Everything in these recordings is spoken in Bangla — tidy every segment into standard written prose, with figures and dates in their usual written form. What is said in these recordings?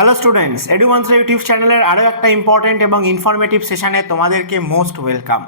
হ্যালো স্টুডেন্টস, এডুমন্ত্র ইউটিউব চ্যানেলের আরও একটা ইম্পর্টেন্ট এবং ইনফরমেটিভ সেশনে তোমাদেরকে মোস্ট ওয়েলকাম।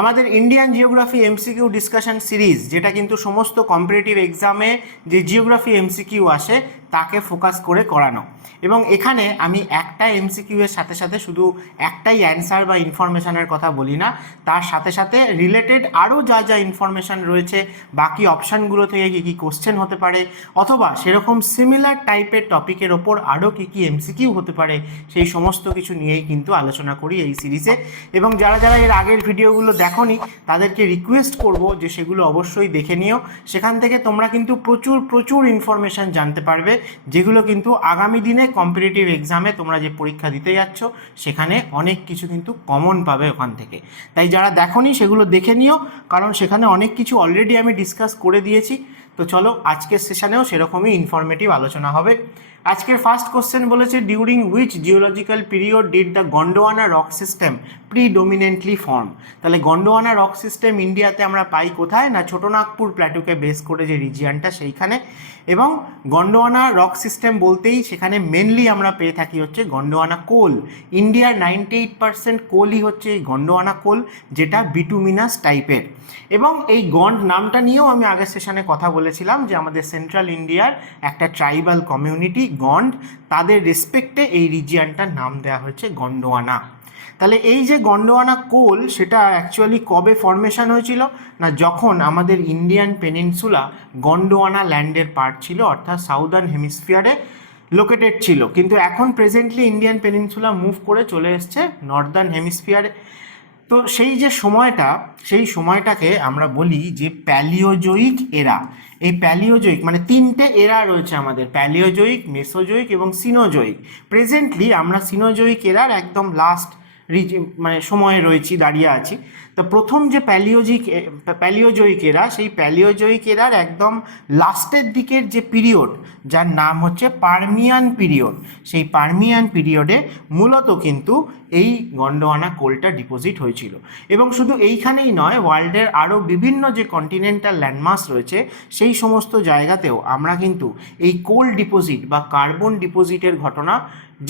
আমাদের Indian geography MCQ discussion series, যেটা কিন্তু সমস্ত কম্পিটিটিভ এক্সামে যে জিওগ্রাফি এমসিকিউ আসে তাকে ফোকাস করে করানো, এবং এখানে আমি একটা এমসিকিউ এর সাথে সাথে শুধু একটাই অ্যান্সার বা ইনফরমেশনের কথা বলি না, তার সাথে সাথে রিলেটেড আরও যা যা ইনফরমেশান রয়েছে, বাকি অপশানগুলো থেকে কী কী কোশ্চেন হতে পারে, অথবা সেরকম সিমিলার টাইপের টপিকের ওপর আরও কী কী এমসিকিউ হতে পারে, সেই সমস্ত কিছু নিয়েই কিন্তু আলোচনা করি এই সিরিজে। এবং যারা যারা এর আগের ভিডিওগুলো দেখোনি তাদেরকে রিকোয়েস্ট করব যে সেগুলো অবশ্যই দেখে নিও। সেখান থেকে তোমরা কিন্তু প্রচুর প্রচুর ইনফরমেশান জানতে পারবে, যেগুলো কিন্তু আগামী দিনে কম্পিটিটিভ এক্সামে তোমরা যে পরীক্ষা দিতে যাচ্ছ সেখানে অনেক কিছু কিন্তু কমন পাবে ওখান থেকে। তাই যারা দেখোনি সেগুলো দেখে নিও, কারণ সেখানে অনেক কিছু অলরেডি আমি ডিসকাস করে দিয়েছি। তো চলো, আজকের সেশনেও সেরকমই ইনফরমেটিভ আলোচনা হবে। আজকের ফার্স্ট কোশ্চেন বলেছে, during which geological period did the Gondwana rock system predominantly form. তাহলে গন্ডোয়ানা রক সিস্টেম ইন্ডিয়াতে আমরা পাই কোথায় না, ছোটনাগপুর প্ল্যাটুকে বেস করে যে রিজিয়ানটা সেইখানে। এবং গন্ডোয়ানা রক সিস্টেম বলতেই সেখানে মেনলি আমরা পেয়ে থাকি হচ্ছে গন্ডোয়ানা কোল। ইন্ডিয়ার 98% কোলই হচ্ছে এই গন্ডোয়ানা কোল, যেটা বিটুমিনাস টাইপের। এবং এই গন্ড নামটা নিয়েও আমি আগের সেশনে কথা বলেছিলাম যে আমাদের সেন্ট্রাল ইন্ডিয়ার একটা ট্রাইবাল কমিউনিটি গন্ড, তাদের রেসপেক্টে এই রিজিয়ানটার নাম দেওয়া হয়েছে গন্ডোয়ানা। তাহলে এই যে গন্ডোয়ানা কোল, সেটা অ্যাকচুয়ালি কবে ফর্মেশন হয়েছিল না, যখন আমাদের ইন্ডিয়ান পেনিনসুলা গন্ডোয়ানা ল্যান্ডের পার্ট ছিল, অর্থাৎ সাউদার্ন হেমিস্ফিয়ারে লোকেটেড ছিল। কিন্তু এখন প্রেজেন্টলি ইন্ডিয়ান পেনিনসুলা মুভ করে চলে এসছে নর্দার্ন হেমিস্ফিয়ারে। তো সেই যে সময়টা, সেই সময়টাকে আমরা বলি যে প্যালিওজোইক এরা। এই প্যালিওজোইক মানে তিনটে এরা রয়েছে আমাদের, প্যালিওজোইক, মেসোজোইক এবং সিনোজোইক। প্রেজেন্টলি আমরা সিনোজোইক এরার একদম লাস্ট মানে সময়ে রয়েছি, দাঁড়িয়ে আছি। তো প্রথম যে প্যালিওজোইক এরা, সেই প্যালিওজোইক এরার একদম লাস্টের দিকের যে পিরিয়ড, যার নাম হচ্ছে পার্মিয়ান পিরিয়ড, সেই পার্মিয়ান পিরিয়ডে মূলত কিন্তু এই গন্ডোয়ানা কোলটা ডিপোজিট হয়েছিল। এবং শুধু এইখানেই নয়, ওয়ার্ল্ডের আরও বিভিন্ন যে কন্টিনেন্টাল ল্যান্ডমাস রয়েছে সেই সমস্ত জায়গাতেও আমরা কিন্তু এই কোল ডিপোজিট বা কার্বন ডিপোজিটের ঘটনা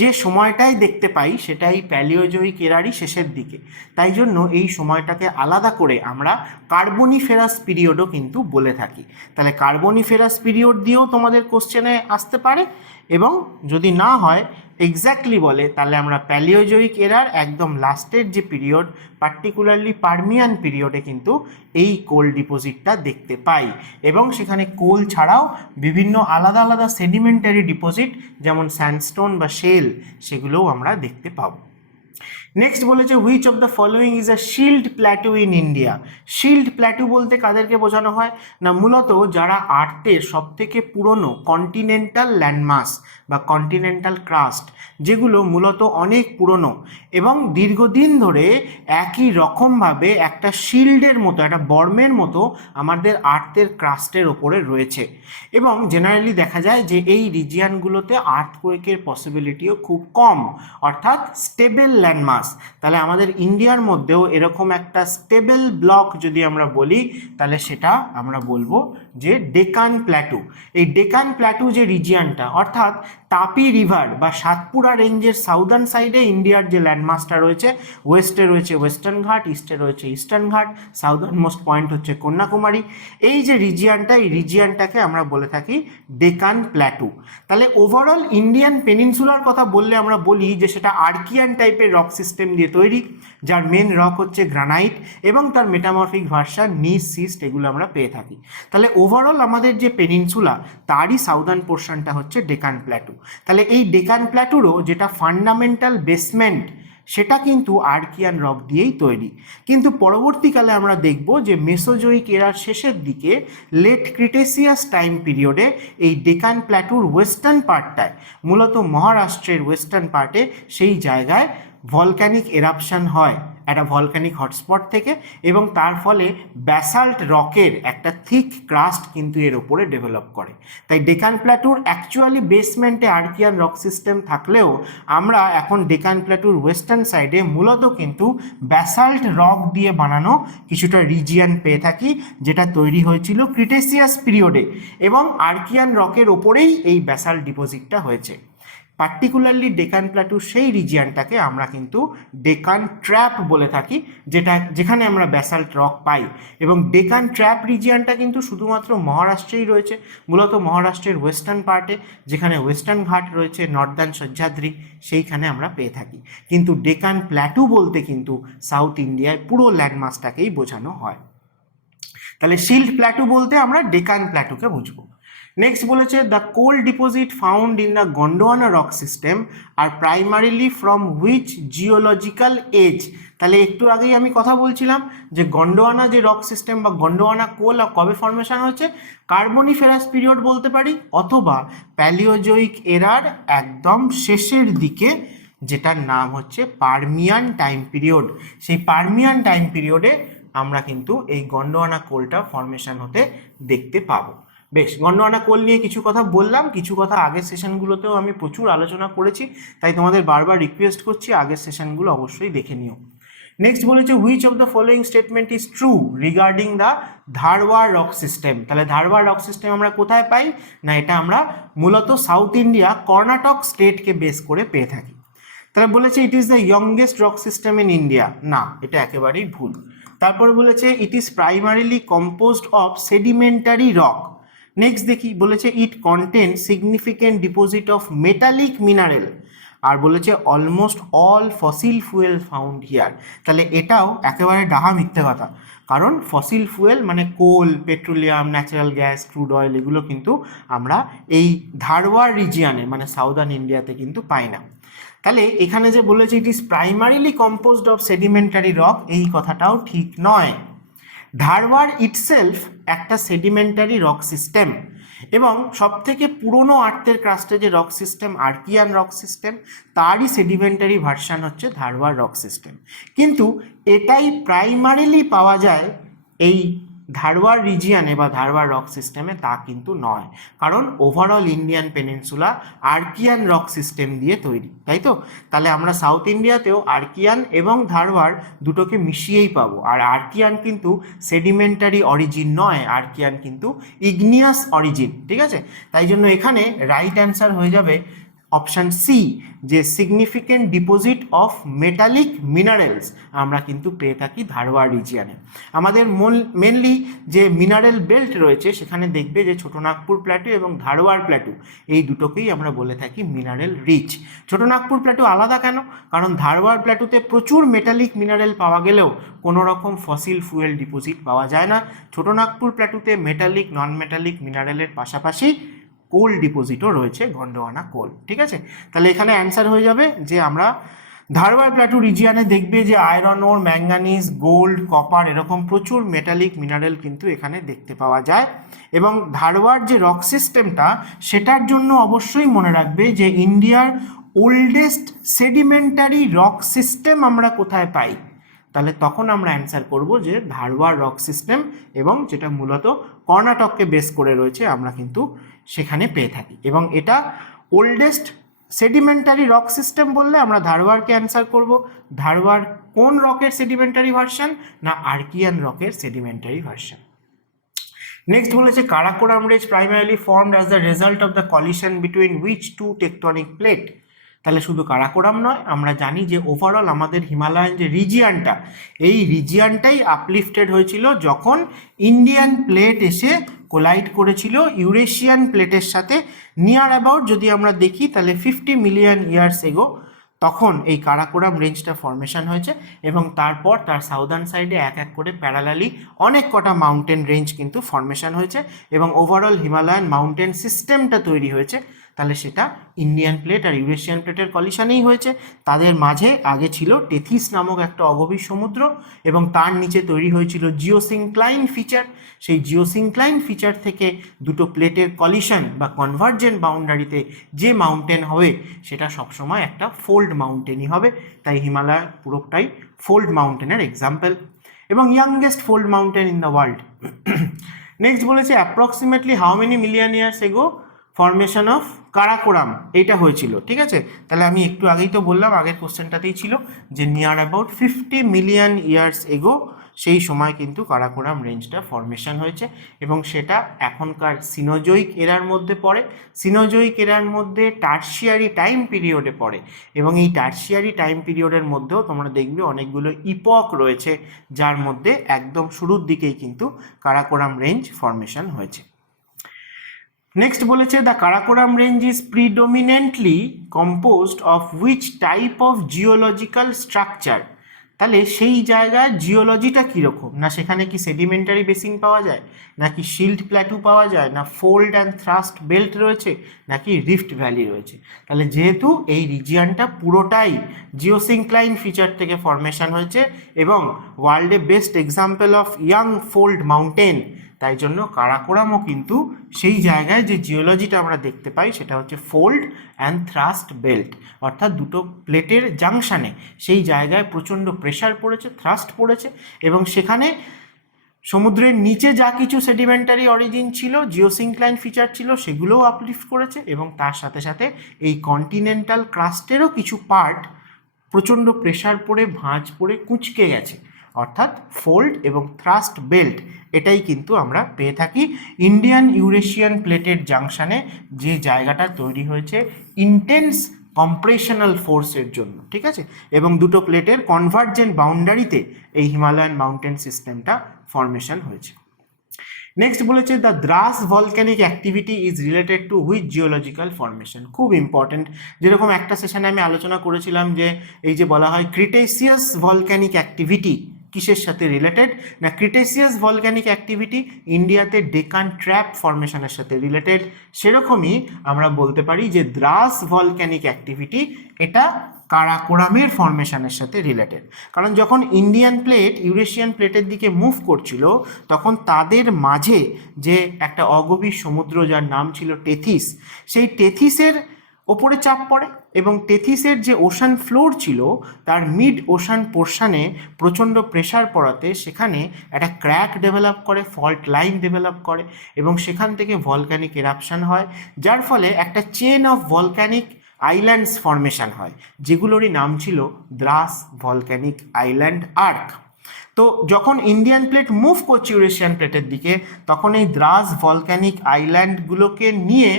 যে সময়টাই দেখতে পাই, সেটাই প্যালিওজোইক এরারই শেষের দিকে। তাই জন্য এই সময়টাকে আলাদা করে আমরা কার্বনিফেরাস পিরিয়ডও কিন্তু বলে থাকি। তাহলে কার্বনিফেরাস পিরিয়ড দিয়েও তোমাদের কোশ্চেনে আসতে পারে, এবং যদি না হয় এক্স্যাক্টলি বলে, তাহলে আমরা প্যালিওজোইক এরার একদম লাস্টের যে পিরিয়ড, পার্টিকুলারলি পার্মিয়ান পিরিয়ডে কিন্তু এই কোল ডিপোজিটটা দেখতে পাই। এবং সেখানে কোল ছাড়াও বিভিন্ন আলাদা আলাদা সেডিমেন্টারি ডিপোজিট, যেমন স্যান্ডস্টোন বা শেল, সেগুলোও আমরা দেখতে পাবো। নেক্সট বলেছে, which of the following is a shield plateau in India. Shield plateau বলতে কাদেরকে বোঝানো হয় না, মূলত যারা আর্থের সবথেকে পুরনো কন্টিনেন্টাল ল্যান্ডমাস বা কন্টিনেন্টাল ক্রাস্ট, যেগুলো মূলত অনেক পুরনো এবং দীর্ঘদিন ধরে একই রকমভাবে একটা শিল্ডের মতো, একটা বর্মের মতো আমাদের আর্থের ক্রাস্টের ওপরে রয়েছে। এবং জেনারেলি দেখা যায় যে এই রিজিয়ানগুলোতে আর্থকোয়েকের পসিবিলিটিও খুব কম, অর্থাৎ স্টেবল ল্যান্ডমাস। তাহলে আমাদের ইন্ডিয়ার মধ্যেও এরকম একটা স্টেবল ব্লক যদি আমরা বলি, তাহলে সেটা আমরা বলবো যে ডেকান প্ল্যাটু। এই ডেকান প্ল্যাটু যে রিজিয়ানটা, অর্থাৎ তাপি রিভার বা সাতপুরা রেঞ্জের সাউদার্ন সাইডে ইন্ডিয়ার যে ল্যান্ডমাসটা রয়েছে, ওয়েস্টে রয়েছে ওয়েস্টার্ন ঘাট, ইস্টে রয়েছে ইস্টার্ন ঘাট, সাউদার্ন মোস্ট পয়েন্ট হচ্ছে কন্যাকুমারী। এই যে রিজিয়ানটা, এই রিজিয়ানটাকে আমরা বলে থাকি ডেকান প্ল্যাটু। তাহলে ওভারঅল ইন্ডিয়ান পেনিনসুলার কথা বললে আমরা বলি যে সেটা আর্কিয়ান টাইপের রক সিস্টেম দিয়ে তৈরি, যার মেন রক হচ্ছে গ্রানাইট এবং তার মেটামরফিক ভার্সন নিস সিস্ট, এগুলো আমরা পেয়ে থাকি। তাহলে ওভারঅল আমাদের যে পেনিনসুলা, তারই সাউদার্ন পোর্শনটা হচ্ছে ডেকান প্ল্যাটু। তাহলে এই ডেকান প্ল্যাটুরও যেটা ফান্ডামেন্টাল বেসমেন্ট, সেটা কিন্তু আর্কিয়ান রক দিয়েই তৈরি। কিন্তু পরবর্তীকালে আমরা দেখব যে মেসোজোইক এরার শেষের দিকে, লেট ক্রিটেসিয়াস টাইম পিরিয়ডে, এই ডেকান প্ল্যাটুর ওয়েস্টার্ন পার্টটায়, মূলত মহারাষ্ট্রের ওয়েস্টার্ন পার্টে, সেই জায়গায় ভলক্যানিক এরাপশন হয় একটা ভলক্যানিক হটস্পট থেকে, এবং তার ফলে ব্যাসাল্ট রকের একটা থিক ক্রাস্ট কিন্তু এর ওপরে ডেভেলপ করে। তাই ডেকান প্ল্যাটুর অ্যাকচুয়ালি বেসমেন্টে আর্কিয়ান রক সিস্টেম থাকলেও আমরা এখন ডেকান প্ল্যাটুর ওয়েস্টার্ন সাইডে মূলত কিন্তু ব্যাসাল্ট রক দিয়ে বানানো কিছুটা রিজিয়ান পেয়ে থাকি, যেটা তৈরি হয়েছিল ক্রিটেসিয়াস পিরিয়ডে, এবং আর্কিয়ান রকের ওপরেই এই ব্যাসাল্ট ডিপোজিটটা হয়েছে। পার্টিকুলারলি ডেকান প্ল্যাটু সেই রিজিয়ানটাকে আমরা কিন্তু ডেকান ট্র্যাপ বলে থাকি, যেখানে আমরা ব্যাসাল্ট রক পাই। এবং ডেকান ট্র্যাপ রিজিয়ানটা কিন্তু শুধুমাত্র মহারাষ্ট্রেই রয়েছে, মূলত মহারাষ্ট্রের ওয়েস্টার্ন পার্টে, যেখানে ওয়েস্টার্ন ঘাট রয়েছে, নর্দার্ন সহ্যাদ্রি, সেইখানে আমরা পেয়ে থাকি। কিন্তু ডেকান প্ল্যাটু বলতে কিন্তু সাউথ ইন্ডিয়ায় পুরো ল্যান্ডমাসটাকেই বোঝানো হয়। তাহলে শিল্ড প্ল্যাটু বলতে আমরা ডেকান প্ল্যাটুকে বুঝবো। নেক্সট বলেছে the coal deposit found in the Gondwana rock system আর primarily from which geological age. তাহলে একটু আগেই আমি কথা বলছিলাম যে গন্ডোয়ানা যে রক সিস্টেম বা গন্ডোয়ানা কোল কবে ফর্মেশন হচ্ছে, কার্বনিফেরাস পিরিয়ড বলতে পারি, অথবা প্যালিওজোইক এরার একদম শেষের দিকে, যেটার নাম হচ্ছে পার্মিয়ান টাইম পিরিয়ড। সেই পার্মিয়ান টাইম পিরিয়ডে আমরা কিন্তু এই গন্ডোয়ানা কোলটা ফর্মেশন হতে দেখতে পাবো। বেশ, গন্ডোয়ানা কোল নিয়ে কিছু কথা বললাম, কিছু কথা আগের সেশনগুলোতেও আমি প্রচুর আলোচনা করেছি, তাই তোমাদের বারবার রিকোয়েস্ট করছি আগের সেশনগুলো অবশ্যই দেখে নিও। নেক্সট বলেছে which of the following statement is true regarding the Dharwad rock system. তাহলে ধারওয়াড় রক সিস্টেম আমরা কোথায় পাই? না, এটা আমরা মূলত সাউথ ইন্ডিয়া কর্ণাটক স্টেটকে বেস করে পেয়ে থাকি। তাহলে বলেছে it is the youngest rock system in India. না, এটা একেবারেই ভুল। তারপরে বলেছে it is primarily composed of sedimentary rock. Next দেখি, বলেছে it contain significant deposit of metallic mineral. আর বলেছে almost all fossil fuel found here. তাহলে এটাও একেবারে ডাহা মিথ্যে কথা, কারণ ফসিল ফুয়েল মানে coal, petroleum, natural gas, crude oil, এগুলো কিন্তু আমরা এই ধারওয়াড় রিজিয়ানে মানে সাউদার্ন ইন্ডিয়াতে কিন্তু পাই না। তাহলে এখানে যে বলেছে it is primarily composed of sedimentary rock, এই কথাটাও ঠিক নয়। ধারওয়াড় ইটসেলফ একটা সেডিমেন্টারি রক সিস্টেম, এবং সবথেকে পুরনো আর্থের ক্রাস্টে যে rock system Archaean rock system, তারই সেডিমেন্টারি ভার্সান হচ্ছে ধারওয়াড় রক সিস্টেম। কিন্তু এটাই প্রাইমারিলি পাওয়া যায় এই ধারওয়াড় রিজিয়ানে বা ধারওয়াড় রক সিস্টেমে, তা কিন্তু নয়, কারণ overall Indian peninsula Archaean rock system দিয়ে তৈরি, তাই তো? তাহলে আমরা সাউথ ইন্ডিয়াতেও আর্কিয়ান এবং ধারওয়াড় দুটোকে মিশিয়েই পাবো। আর আর্কিয়ান কিন্তু সেডিমেন্টারি অরিজিন নয়, আর্কিয়ান কিন্তু ইগনিয়াস অরিজিন, ঠিক আছে? তাই জন্য এখানে রাইট অ্যান্সার হয়ে যাবে অপশান সি, যে significant deposit of metallic minerals আমরা কিন্তু পেয়ে থাকি ধারওয়াড় রিজিয়ানে। আমাদের মেনলি যে মিনারেল বেল্ট রয়েছে সেখানে দেখবে যে ছোটনাগপুর প্ল্যাটু এবং ধারওয়াড় প্ল্যাটু, এই দুটোকেই আমরা বলে থাকি মিনারেল রিচ। ছোটনাগপুর প্ল্যাটু আলাদা কেন? কারণ ধারওয়াড় প্ল্যাটুতে প্রচুর মেটালিক মিনারেল পাওয়া গেলেও কোনো রকম ফসিল ফুয়েল ডিপোজিট পাওয়া যায় না। ছোটনাগপুর প্ল্যাটুতে মেটালিক নন মেটালিক মিনারেলের পাশাপাশি কোল ডিপোজিটও রয়েছে, গন্ডোয়ানা কোল, ঠিক আছে? তাহলে এখানে অ্যান্সার হয়ে যাবে যে আমরা ধারওয়াড় প্ল্যাটু রিজিয়ানে দেখবে যে আয়রন ওর, ম্যাঙ্গানিজ, গোল্ড, কপার, এরকম প্রচুর মেটালিক মিনারেল কিন্তু এখানে দেখতে পাওয়া যায়। এবং ধারওয়াড় যে রক সিস্টেমটা, সেটার জন্য অবশ্যই মনে রাখবে যে ইন্ডিয়ার ওল্ডেস্ট সেডিমেন্টারি রক সিস্টেম আমরা কোথায় পাই। তাহলে তখন আমরা অ্যান্সার করব যে ধারওয়াড় রক সিস্টেম, এবং যেটা মূলত কর্ণাটককে বেস করে রয়েছে আমরা কিন্তু সেখানে পেয়ে থাকি। এবং এটা ওল্ডেস্ট সেডিমেন্টারি রক সিস্টেম বললে আমরা ধারওয়াড়কে অ্যান্সার করব। ধারওয়াড় কোন রকের সেডিমেন্টারি ভার্সন? না, আর্কিয়ান রকের সেডিমেন্টারি ভার্সন। নেক্সট বলেছে Karakoram range primarily formed as the result of the collision between which two tectonic plate. তাহলে শুধু কারাকোরাম নয়, আমরা জানি যে ওভারঅল আমাদের হিমালয়ান যে রিজিয়ানটা, এই রিজিয়ানটাই আপলিফটেড হয়েছিল যখন ইন্ডিয়ান প্লেট এসে কোলাইড করেছিল ইউরেশিয়ান প্লেটের সাথে নিয়ার অ্যাবাউট, যদি আমরা দেখি তাহলে 50 মিলিয়ন ইয়ার্স এগো, তখন এই কারাকোরাম রেঞ্জটা ফর্মেশন হয়েছে। এবং তারপর তার সাউদার্ন সাইডে এক এক করে প্যারালালি অনেক কটা মাউন্টেন রেঞ্জ কিন্তু ফর্মেশন হয়েছে, এবং ওভারঅল হিমালয়ান মাউন্টেন সিস্টেমটা তৈরি হয়েছে। তাহলে সেটা ইন্ডিয়ান প্লেট আর ইউরেশিয়ান প্লেটের কলিশনেই হয়েছে। তাদের মাঝে আগে ছিল টেথিস নামক একটা অগভীর সমুদ্র, এবং তার নিচে তৈরি হয়েছিল জিওসিনক্লাইন ফিচার। সেই জিওসিনক্লাইন ফিচার থেকে দুটো প্লেটের কলিশন বা কনভার্জেন্ট বাউন্ডারিতে যে মাউন্টেন হবে সেটা সবসময় একটা ফোল্ড মাউন্টেনই হবে। তাই হিমালয় পুরোটাই ফোল্ড মাউন্টেনের এক্সাম্পল, এবং youngest fold mountain in the world. Next বলেছে approximately how many million years ago formation of Karakoram এইটা হয়েছিল, ঠিক আছে। তাহলে আমি একটু আগেই তো বললাম, আগের কোশ্চেনটাতেই ছিল যে নিয়ার অ্যাবাউট 50 মিলিয়ন ইয়ার্স এগো সেই সময় কিন্তু কারাকোরাম রেঞ্জটা ফর্মেশন হয়েছে, এবং সেটা এখনকার সিনোজোয়িক এরার মধ্যে পড়ে। সিনোজোয়িক এরার মধ্যে টার্সিয়ারি টাইম পিরিয়ডে পড়ে, এবং এই টার্সিয়ারি টাইম পিরিয়ডের মধ্যেও তোমরা দেখবে অনেকগুলো ইপক রয়েছে, যার মধ্যে একদম শুরুর দিকেই কিন্তু কারাকোরাম রেঞ্জ ফর্মেশন হয়েছে। নেক্সট বলেছে the Karakoram range is predominantly composed of which type of geological structure. তাহলে সেই জায়গায় জিওলজিটা কীরকম, না সেখানে কি সেডিমেন্টারি বেসিন পাওয়া যায়, নাকি শিল্ড প্ল্যাটু পাওয়া যায়, না ফোল্ড অ্যান্ড থ্রাস্ট বেল্ট রয়েছে, নাকি রিফট ভ্যালি রয়েছে। তাহলে যেহেতু এই রিজিয়নটা পুরোটাই জিওসিনক্লাইন ফিচার থেকে ফর্মেশন হয়েছে এবং ওয়ার্ল্ডে best example of young fold mountain, তাই জন্য কারাকোরামও কিন্তু সেই জায়গায় যে জিওলজিটা আমরা দেখতে পাই সেটা হচ্ছে ফোল্ড অ্যান্ড থ্রাস্ট বেল্ট, অর্থাৎ দুটো প্লেটের জাংশনে সেই জায়গায় প্রচণ্ড প্রেশার পড়েছে, থ্রাস্ট পড়েছে, এবং সেখানে সমুদ্রের নিচে যা কিছু সেডিমেন্টারি অরিজিন ছিল, জিওসিনক্লাইন ফিচার ছিল, সেগুলোও আপলিফ্ট করেছে, এবং তার সাথে সাথে এই কন্টিনেন্টাল ক্রাস্টেরও কিছু পার্ট প্রচণ্ড প্রেশার পড়ে ভাঁজ পড়ে কুঁচকে গেছে, অর্থাৎ ফোল্ড এবং থ্রাস্ট বেল্ট এটাই কিন্তু আমরা পেয়ে থাকি ইন্ডিয়ান ইউরেশিয়ান প্লেটের জাংশনে, যে জায়গাটা তৈরি হয়েছে ইন্টেন্স কম্প্রেশনাল ফোর্সের জন্য, ঠিক আছে, এবং দুটো প্লেটের কনভার্জেন্ট বাউন্ডারিতে এই হিমালয়ান মাউন্টেন সিস্টেমটা ফর্মেশন হয়েছে। নেক্সট বলেছে the Dras volcanic activity is related two which geological formation. খুব ইম্পর্টেন্ট, যেরকম একটা সেশনে আমি আলোচনা করেছিলাম যে এই যে বলা হয় ক্রিটেসিয়াস ভলক্যানিক অ্যাক্টিভিটি কিসের সাথে রিলেটেড, না ক্রিটেসিয়াস ভলক্যানিক অ্যাক্টিভিটি ইন্ডিয়াতে ডেকান ট্র্যাপ ফর্মেশনের সাথে রিলেটেড। সেরকমই আমরা বলতে পারি যে দ্রাস ভলক্যানিক অ্যাক্টিভিটি এটা কারাকোরামের ফর্মেশনের সাথে রিলেটেড, কারণ যখন ইন্ডিয়ান প্লেট ইউরেশিয়ান প্লেটের দিকে মুভ করছিল তখন তাদের মাঝে যে একটা অগভীর সমুদ্র যার নাম ছিল টেথিস, সেই টেথিসের ওপরে চাপ পড়ে, এবং টেথিসের যে ওশান ফ্লোর ছিল তার মিড ওশান পোর্শনে প্রচণ্ড প্রেশার পড়াতে সেখানে একটা ক্র্যাক ডেভেলপ করে, ফল্ট লাইন ডেভেলপ করে, এবং সেখান থেকে ভলক্যানিক এরাপশন হয়, যার ফলে একটা chain of volcanic islands formation হয়, যেগুলোরই নাম ছিল দ্রাস ভলক্যানিক আইল্যান্ড আর্ক। তো যখন ইন্ডিয়ান প্লেট মুভ করছে ইউরেশিয়ান প্লেটের দিকে, তখন এই দ্রাস ভলক্যানিক আইল্যান্ডগুলোকে নিয়ে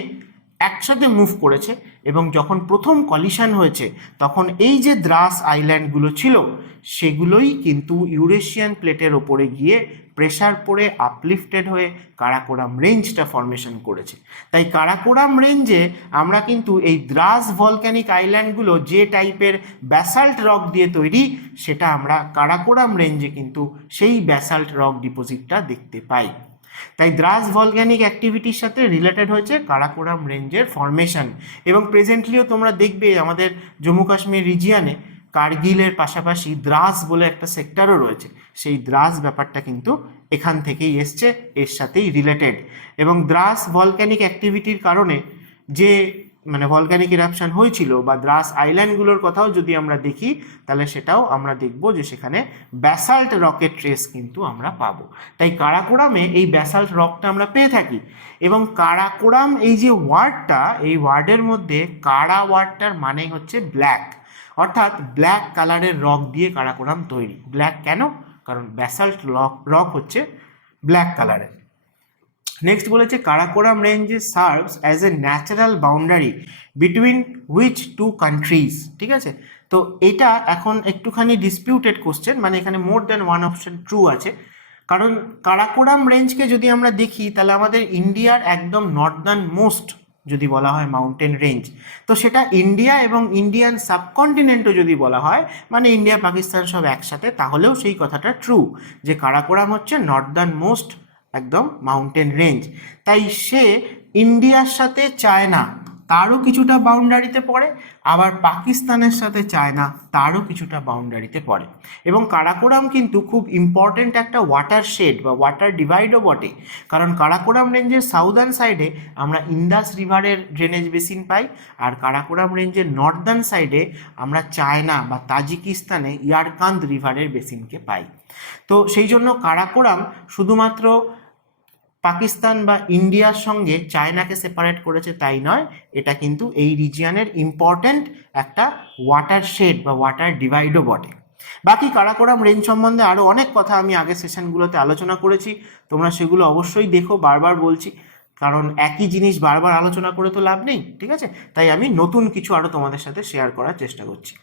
একসাথে মুভ করেছে, এবং যখন প্রথম কলিশন হয়েছে তখন এই যে দ্রাস আইল্যান্ডগুলো ছিল সেগুলোই কিন্তু ইউরেশিয়ান প্লেটের ওপরে গিয়ে প্রেশার পড়ে আপলিফটেড হয়ে কারাকোরাম রেঞ্জটা ফর্মেশন করেছে। তাই কারাকোরাম রেঞ্জে আমরা কিন্তু এই দ্রাস ভলক্যানিক আইল্যান্ডগুলো যে টাইপের ব্যাসাল্ট রক দিয়ে তৈরি, সেটা আমরা কারাকোরাম রেঞ্জে কিন্তু সেই ব্যাসাল্ট রক ডিপোজিটটা দেখতে পাই। তাই দ্রাস ভলক্যানিক অ্যাক্টিভিটির সাথে রিলেটেড হয়েছে কারাকোরাম রেঞ্জের ফর্মেশন, এবং প্রেজেন্টলিও তোমরা দেখবে আমাদের জম্মু কাশ্মীর রিজিয়নে কার্গিলের পাশাপাশি দ্রাস বলে একটা সেক্টরও রয়েছে, সেই দ্রাস ব্যাপারটা কিন্তু এখান থেকেই এসছে, এর সাথেই রিলেটেড। এবং দ্রাস ভলক্যানিক অ্যাক্টিভিটির কারণে যে মানে ভলক্যানিক ইরাপশন হয়েছিল বা দ্রাস আইল্যান্ডগুলোর কথাও যদি আমরা দেখি, তাহলে সেটাও আমরা দেখব যে সেখানে ব্যাসাল্ট রকের ট্রেস কিন্তু আমরা পাবো। তাই কারাকোরামে এই ব্যাসাল্ট রকটা আমরা পেয়ে থাকি, এবং কারাকোরাম এই যে ওয়ার্ডটা, এই ওয়ার্ডের মধ্যে কারা ওয়ার্ডটার মানে হচ্ছে ব্ল্যাক, অর্থাৎ ব্ল্যাক কালারের রক দিয়ে কারাকোরাম তৈরি। ব্ল্যাক কেন? কারণ ব্যাসাল্ট রক হচ্ছে ব্ল্যাক কালারের। নেক্সট বলেছে Karakoram range serves as a natural boundary between which two countries. ঠিক আছে, তো এটা এখন একটুখানি ডিসপিউটেড কোশ্চেন, মানে এখানে more than one option true আছে, কারণ কারাকোরাম রেঞ্জকে যদি আমরা দেখি তাহলে আমাদের ইন্ডিয়ার একদম নর্দার্ন মোস্ট যদি বলা হয় মাউন্টেন রেঞ্জ, তো সেটা ইন্ডিয়া এবং ইন্ডিয়ান সাবকন্টিনেন্টও যদি বলা হয়, মানে ইন্ডিয়া পাকিস্তান সব একসাথে, তাহলেও সেই কথাটা ট্রু যে কারাকোরাম হচ্ছে নর্দার্ন মোস্ট একদম মাউন্টেন রেঞ্জ। তাই সে ইন্ডিয়ার সাথে চায়না তারও কিছুটা বাউন্ডারিতে পড়ে, আবার পাকিস্তানের সাথে চায়না তারও কিছুটা বাউন্ডারিতে পড়ে। এবং কারাকোরাম কিন্তু খুব ইম্পর্টেন্ট একটা ওয়াটার শেড বা ওয়াটার ডিভাইডও বটে, কারণ কারাকোরাম রেঞ্জের সাউদার্ন সাইডে আমরা ইন্দাস রিভারের ড্রেনেজ বেসিন পাই, আর কারাকোরাম রেঞ্জের নর্দার্ন সাইডে আমরা চায়না বা তাজিকিস্তানে ইয়ারকান্দ রিভারের বেসিনকে পাই। তো সেই জন্য কারাকোরাম শুধুমাত্র পাকিস্তান বা ইন্ডিয়ার সঙ্গে চায়নাকে সেপারেট করেছে তাই নয়, এটা কিন্তু এই রিজিয়নের ইম্পর্ট্যান্ট একটা ওয়াটার শেড বা ওয়াটার ডিভাইডও বটে। বাকি কারাকোরাম রেঞ্জ সম্বন্ধে আরও অনেক কথা আমি আগের সেশনগুলোতে আলোচনা করেছি, তোমরা সেগুলো অবশ্যই দেখো, বারবার বলছি, কারণ একই জিনিস বারবার আলোচনা করে তো লাভ নেই, ঠিক আছে? তাই আমি নতুন কিছু আরও তোমাদের সাথে শেয়ার করার চেষ্টা করছি।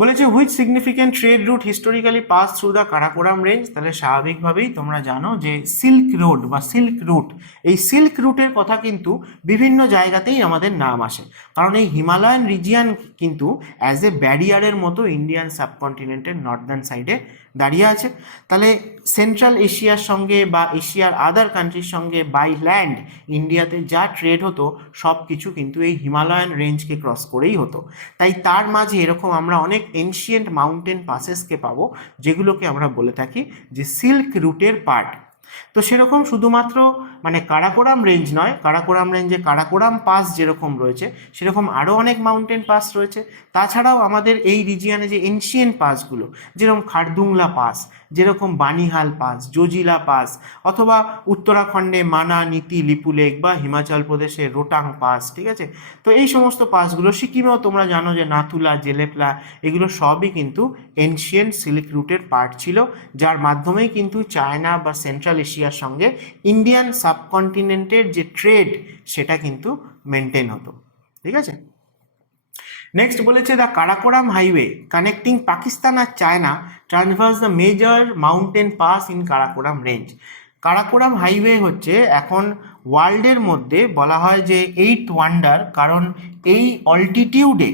বলেছে which significant trade root historically pass through the Karakoram range. তাহলে স্বাভাবিকভাবেই তোমরা জানো যে সিল্ক রোড বা সিল্ক রুট, এই সিল্ক রুটের কথা কিন্তু বিভিন্ন জায়গাতেই আমাদের নাম আসে, কারণ এই হিমালয়ান রিজিয়ান কিন্তু অ্যাজ এ ব্যারিয়ারের মতো ইন্ডিয়ান সাবকন্টিনেন্টের নর্দার্ন সাইডে দাঁড়িয়ে আছে। তাহলে সেন্ট্রাল এশিয়ার সঙ্গে বা এশিয়ার আদার কান্ট্রির সঙ্গে বাই ল্যান্ড ইন্ডিয়াতে যা ট্রেড হতো সব কিছু কিন্তু এই হিমালয়ান রেঞ্জকে ক্রস করেই হতো। তাই তার মাঝে এরকম আমরা অনেক এনশিয়েন্ট মাউন্টেন পাসেসকে পাবো, যেগুলোকে আমরা বলে থাকি যে সিল্ক রুটের পার্ট। তো সেরকম শুধুমাত্র মানে কারাকোরাম রেঞ্জ নয়, কারাকোরাম রেঞ্জে কারাকোরাম পাস যেরকম রয়েছে সেরকম আরও অনেক মাউন্টেন পাস রয়েছে। তাছাড়াও আমাদের এই রিজিয়নে যে এনশিয়েন্ট পাসগুলো, যেরকম খারদুংলা পাস, যেরকম বানিহাল পাস, জোজিলা পাস, অথবা উত্তরাখণ্ডে মানা, নীতি, লিপুলেক বা হিমাচল প্রদেশে রোটাং পাস, ঠিক আছে? তো এই সমস্ত পাসগুলো, সিকিমেও তোমরা জানো যে নাথুলা, জেলেপলা, এগুলো সবই কিন্তু এনশিয়েন্ট সিল্ক রুটের পার্ট ছিল, যার মাধ্যমেই কিন্তু চায়না বা সেন্ট্রাল এশিয়ার সঙ্গে ইন্ডিয়ান সাবকন্টিনেন্টের যে ট্রেড সেটা কিন্তু মেনটেন হতো, ঠিক আছে? নেক্সট বলেছে the Karakoram highway connecting Pakistan আর China traverse the major mountain pass in Karakoram range. Karakoram highway হচ্ছে এখন ওয়ার্ল্ডের মধ্যে বলা হয় যে 8th ওয়ান্ডার, কারণ এই অল্টিটিউডে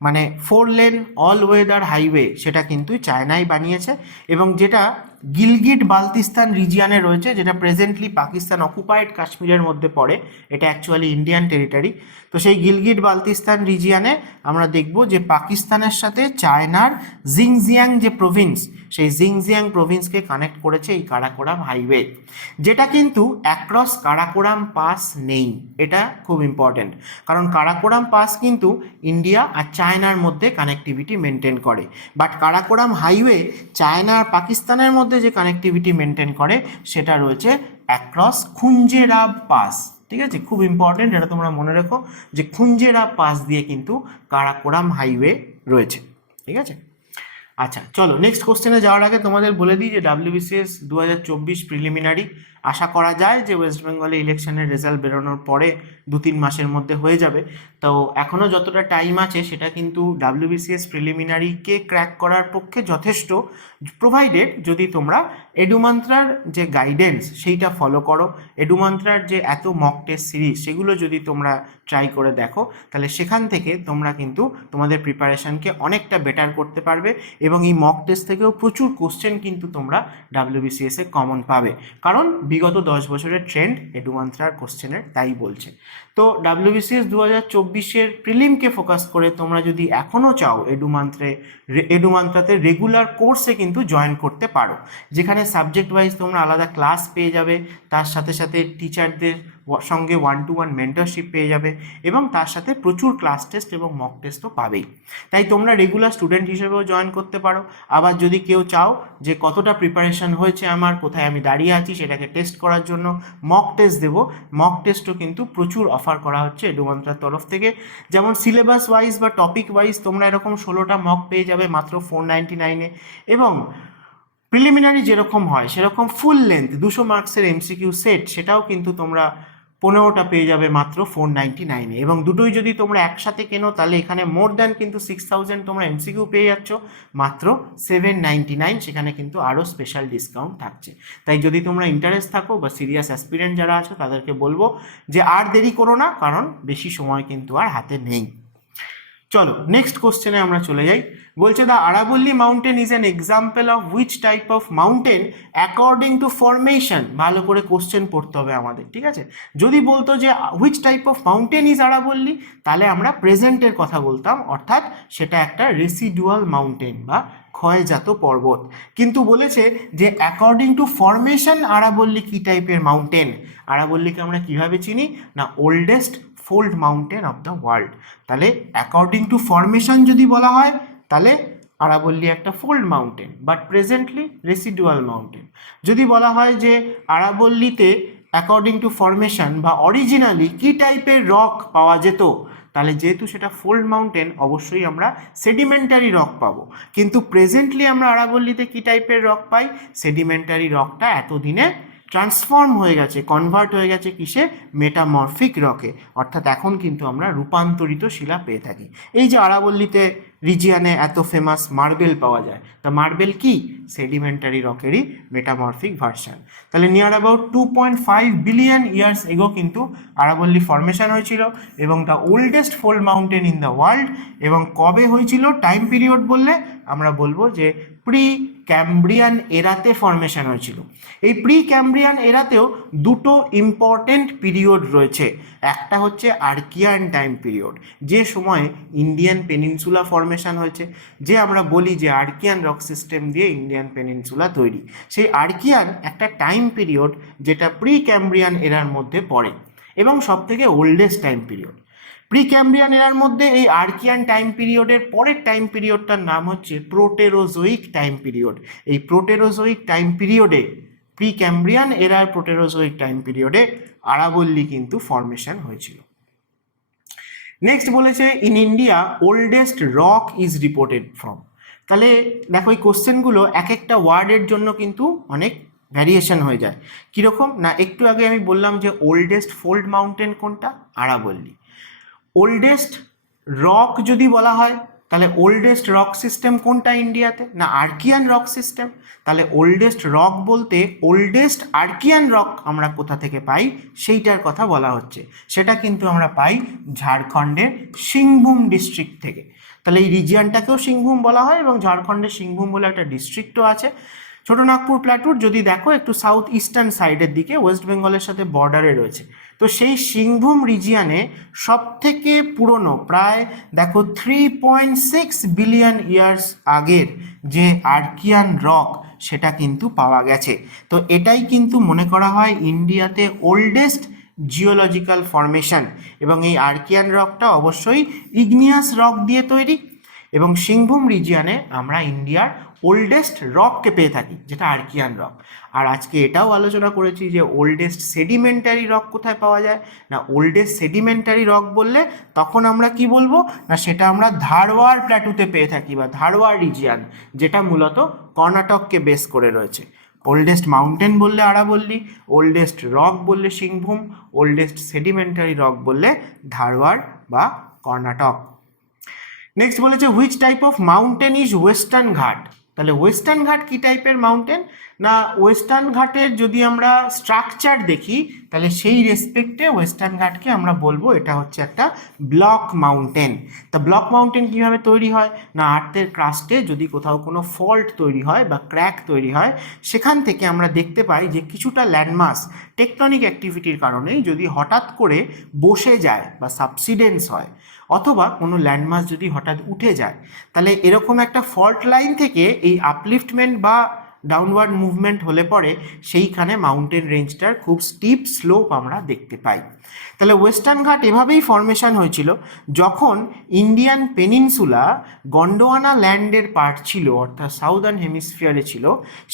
মানে 4 লেন অল ওয়েদার হাইওয়ে সেটা কিন্তু চায়নাই বানিয়েছে, এবং যেটা গিলগিট বালতিস্তান রিজিয়ানে রয়েছে, যেটা প্রেজেন্টলি পাকিস্তান অকুপাইড কাশ্মীরের মধ্যে পড়ে, এটা অ্যাকচুয়ালি ইন্ডিয়ান টেরিটরি। তো সেই গিলগিট বালতিস্তান রিজিয়ানে আমরা দেখব যে পাকিস্তানের সাথে চায়নার জিংজিয়াং যে প্রভিন্স, সেই জিংজিয়াং প্রভিন্সকে কানেক্ট করেছে এই কারাকোরাম হাইওয়ে, যেটা কিন্তু অ্যাক্রস কারাকোরাম পাস নেই। এটা খুব ইম্পর্টেন্ট, কারণ কারাকোরাম পাস কিন্তু ইন্ডিয়া আর চায়নার মধ্যে কানেক্টিভিটি মেনটেন করে, বাট কারাকোরাম হাইওয়ে চায়না আর পাকিস্তানের মধ্যে যে কানেক্টিভিটি মেনটেন করে সেটা রয়েছে অ্যাক্রস খুঞ্জেরাব পাস, ঠিক আছে? খুব ইম্পর্টেন্ট, এটা তোমরা মনে রেখো যে খুঞ্জেরাব পাস দিয়ে কিন্তু কারাকোরাম হাইওয়ে রয়েছে, ঠিক আছে? আচ্ছা চলো নেক্সট কোশ্চেনে যাওয়ার আগে তোমাদের বলে দিই যে WBCS 2024 প্রিলিমিনারি আশা করা যায় যে ওয়েস্ট বেঙ্গলে ইলেকশনের রেজাল্ট বেরোনোর পরে 2-3 মাসের মধ্যে হয়ে যাবে। তো এখনও যতটা টাইম আছে সেটা কিন্তু WBCS প্রিলিমিনারিকে ক্র্যাক করার পক্ষে যথেষ্ট, প্রোভাইডেড যদি তোমরা এডুমান্ত্রার যে গাইডেন্স সেইটা ফলো করো, এডুমান্ত্রার যে এত মক টেস্ট সিরিজ সেগুলো যদি তোমরা ট্রাই করে দেখো, তাহলে সেখান থেকে তোমরা কিন্তু তোমাদের প্রিপারেশনকে অনেকটা বেটার করতে পারবে, এবং এই মক টেস্ট থেকেও প্রচুর কোশ্চেন কিন্তু তোমরা WBCS-এ কমন পাবে, কারণ বিগত 10 বছরের ট্রেন্ড এডুমান্ত্রার কোশ্চেনের তাই বলছে। তো WBCS 2024-এর প্রিলিমকে ফোকাস করে তোমরা যদি এখনও চাও এডুমান্ত্রাতে রেগুলার কোর্সে কিন্তু জয়েন করতে পারো, যেখানে সাবজেক্ট ওয়াইজ তোমরা আলাদা ক্লাস পেয়ে যাবে, তার সাথে সাথে টিচারদের সঙ্গে 1-to-1 মেন্টরশিপ পেয়ে যাবে, এবং তার সাথে প্রচুর ক্লাস টেস্ট এবং মক টেস্টও পাবেই। তাই তোমরা রেগুলার স্টুডেন্ট হিসেবেও জয়েন করতে পারো। আবার যদি কেউ চাও যে কতটা প্রিপারেশন হয়েছে আমার, কোথায় আমি দাঁড়িয়ে আছি সেটাকে টেস্ট করার জন্য মক টেস্ট দেবো, মক টেস্টও কিন্তু প্রচুর অফার করা হচ্ছে এডুমান্ত্রার তরফ থেকে। যেমন সিলেবাস ওয়াইজ বা টপিক ওয়াইজ তোমরা এরকম 16টা মক পেয়ে যাবে মাত্র 499-এ, এবং প্রিলিমিনারি যেরকম হয় সেরকম ফুল লেন্থ 200 মার্কসের MCQ সেট সেটাও কিন্তু তোমরা 15টা পেয়ে যাবে মাত্র 499-এ, এবং দুটোই যদি তোমরা একসাথে কেনো তাহলে এখানে মোর দ্যান কিন্তু 6000 তোমরা MCQ পেয়ে যাচ্ছ মাত্র 799, সেখানে কিন্তু আরও স্পেশাল ডিসকাউন্ট থাকছে। তাই যদি তোমরা ইন্টারেস্ট থাকো বা সিরিয়াস অ্যাসপিরেন্ট যারা আছো তাদেরকে বলবো যে আর দেরি করো না, কারণ বেশি সময় কিন্তু আর হাতে নেই। চলো নেক্সট কোশ্চেনে আমরা চলে যাই। বলছে দ্য আরাবল্লী mountain is an example of which type of mountain according to formation. ভালো করে কোশ্চেন পড়তে হবে আমাদের, ঠিক আছে? যদি বলতো যে which type of mountain is আরাবল্লী, তাহলে আমরা প্রেজেন্টের কথা বলতাম, অর্থাৎ সেটা একটা রেসিডুয়াল মাউন্টেন বা ক্ষয়জাত পর্বত। কিন্তু বলেছে যে অ্যাকর্ডিং টু ফরমেশন আরাবল্লী কী টাইপের মাউন্টেন। আরাবল্লীকে আমরা কীভাবে চিনি না, oldest fold mountain of the world. তাহলে অ্যাকর্ডিং টু ফরমেশন যদি বলা হয় তাহলে আরাবল্লী একটা fold mountain but presently residual mountain. যদি বলা হয় যে আরাবল্লীতে অ্যাকর্ডিং টু ফরমেশন বা অরিজিনালি কী টাইপের রক পাওয়া যেত, তাহলে যেহেতু সেটা ফোল্ড মাউন্টেন অবশ্যই আমরা সেডিমেন্টারি রক পাবো। কিন্তু প্রেজেন্টলি আমরা আরাবল্লীতে কী টাইপের রক পাই? সেডিমেন্টারি রকটা এতদিনে ট্রান্সফর্ম হয়ে গেছে, কনভার্ট হয়ে গেছে কিসে? মেটামরফিক রকে। অর্থাৎ এখন কিন্তু আমরা রূপান্তরিত শিলা পেয়ে থাকি। এই যে আরাবল্লীতে রিজিয়ানে এত ফেমাস মার্বেল পাওয়া যায়, তা মার্বেল কি? সেডিমেন্টারি রকেরই মেটামরফিক ভার্সন। তাহলে near about 2.5 billion years ago কিন্তু আরাবল্লী ফর্মেশন হয়েছিল এবং the oldest fold mountain in the world. এবং কবে হয়েছিল টাইম পিরিয়ড বললে আমরা বলবো যে প্রি ক্যাম্ব্রিয়ান এরাতে ফর্মেশন হয়েছিল। এই প্রি ক্যাম্ব্রিয়ান এরাতেও দুটো ইম্পর্টেন্ট পিরিয়ড রয়েছে। একটা হচ্ছে আর্কিয়ান টাইম পিরিয়ড, যে সময়ে ইন্ডিয়ান পেনিনসুলা ফর্মেশন হয়েছে, যে আমরা বলি যে আর্কিয়ান রক সিস্টেম দিয়ে ইন্ডিয়ান পেনিনসুলা তৈরি। সেই আর্কিয়ান একটা টাইম পিরিয়ড যেটা প্রি ক্যাম্ব্রিয়ান এরার মধ্যে পড়ে এবং সবথেকে oldest time period. Pre Cambrian error মধ্যে এই আর্কিয়ান টাইম পিরিয়ডের পরের টাইম পিরিয়ডটার নাম হচ্ছে প্রোটেরোজোইক টাইম পিরিয়ড। এই প্রোটেরোজোইক টাইম পিরিয়ডে, প্রি ক্যাম্ব্রিয়ান এরার প্রোটেরোজোইক টাইম পিরিয়ডে আরাবল্লী কিন্তু ফর্মেশন হয়েছিল। নেক্সট বলেছে in India oldest rock is reported from. তাহলে দেখো এই কোশ্চেনগুলো এক একটা ওয়ার্ডের জন্য কিন্তু অনেক ভ্যারিয়েশন হয়ে যায়। কীরকম না, একটু আগে আমি বললাম যে ওল্ডেস্ট ফোল্ড মাউন্টেন কোনটা? আরাবল্লী। ওল্ডেস্ট রক যদি বলা হয় তাহলে ওল্ডেস্ট রক সিস্টেম কোনটা ইন্ডিয়াতে? না আর্কিয়ান রক সিস্টেম। তাহলে ওল্ডেস্ট রক বলতে ওল্ডেস্ট আর্কিয়ান রক আমরা কোথা থেকে পাই সেইটার কথা বলা হচ্ছে। সেটা কিন্তু আমরা পাই ঝাড়খণ্ডের সিংভূম ডিস্ট্রিক্ট থেকে। তাহলে এই রিজিয়নটাকেও সিংভূম বলা হয় এবং ঝাড়খণ্ডের সিংভূম বলে একটা ডিস্ট্রিক্টও আছে। ছোটনাগপুর প্ল্যাটুর যদি দেখো একটু সাউথ ইস্টার্ন সাইডের দিকে ওয়েস্ট বেঙ্গলের সাথে বর্ডারে রয়েছে। তো সেই সিংভূম রিজিয়ানে সব থেকে পুরনো প্রায় দেখো 3.6 বিলিয়ন ইয়ার্স আগের যে আর্কিয়ান রক সেটা কিন্তু পাওয়া গেছে। তো এটাই কিন্তু মনে করা হয় ইন্ডিয়াতে ওল্ডেস্ট জিওলজিক্যাল ফরমেশন এবং এই আর্কিয়ান রকটা অবশ্যই ইগনিয়াস রক দিয়ে তৈরি এবং সিংভূম রিজিয়ানে আমরা ইন্ডিয়ার ওল্ডেস্ট রককে পেয়ে থাকি যেটা আর্কিয়ান রক। আর আজকে এটাও আলোচনা করেছি যে ওল্ডেস্ট সেডিমেন্টারি রক কোথায় পাওয়া যায়। না ওল্ডেস্ট সেডিমেন্টারি রক বললে তখন আমরা কি বলবো? না সেটা আমরা ধারওয়াড় প্ল্যাটুতে পেয়ে থাকি বা ধারওয়াড় রিজিয়ান, যেটা মূলত কর্ণাটককে বেস করে রয়েছে। ওল্ডেস্ট মাউন্টেন বললে আরাবল্লী, ওল্ডেস্ট রক বললে সিংভূম, ওল্ডেস্ট সেডিমেন্টারি রক বললে ধারওয়াড় বা কর্ণাটক। নেক্সট বলেছে which type of mountain is western ঘাট। তাহলে ওয়েস্টার্ন ঘাট কি টাইপের মাউন্টেন? না ওয়েস্টার্ন ঘাটের যদি আমরা স্ট্রাকচার দেখি তাহলে সেই রেসপেক্টে ওয়েস্টার্ন ঘাটকে আমরা বলবো এটা হচ্ছে একটা ব্লক মাউন্টেন। তা ব্লক মাউন্টেন কীভাবে তৈরি হয়? না আর্থের ক্রাস্টে যদি কোথাও কোনো ফল্ট তৈরি হয় বা ক্র্যাক তৈরি হয় সেখান থেকে আমরা দেখতে পাই যে কিছুটা ল্যান্ডমাস টেকটনিক অ্যাক্টিভিটির কারণেই যদি হঠাৎ করে বসে যায় বা সাবসিডেন্স হয় অথবা কোনো ল্যান্ডমাস যদি হঠাৎ উঠে যায়, তাহলে এরকম একটা ফল্ট লাইন থেকে এই আপলিফটমেন্ট বা ডাউনওয়ার্ড মুভমেন্ট হলে পরে সেইখানে মাউন্টেন রেঞ্জটার খুব স্টিপ স্লোপ আমরা দেখতে পাই। তাহলে ওয়েস্টার্ন ঘাট এভাবেই ফর্মেশন হয়েছিল যখন ইন্ডিয়ান পেনিনসুলা গন্ডোয়ানা ল্যান্ডের পার্ট ছিল অর্থাৎ সাউদার্ন হেমিস্ফিয়ারে ছিল।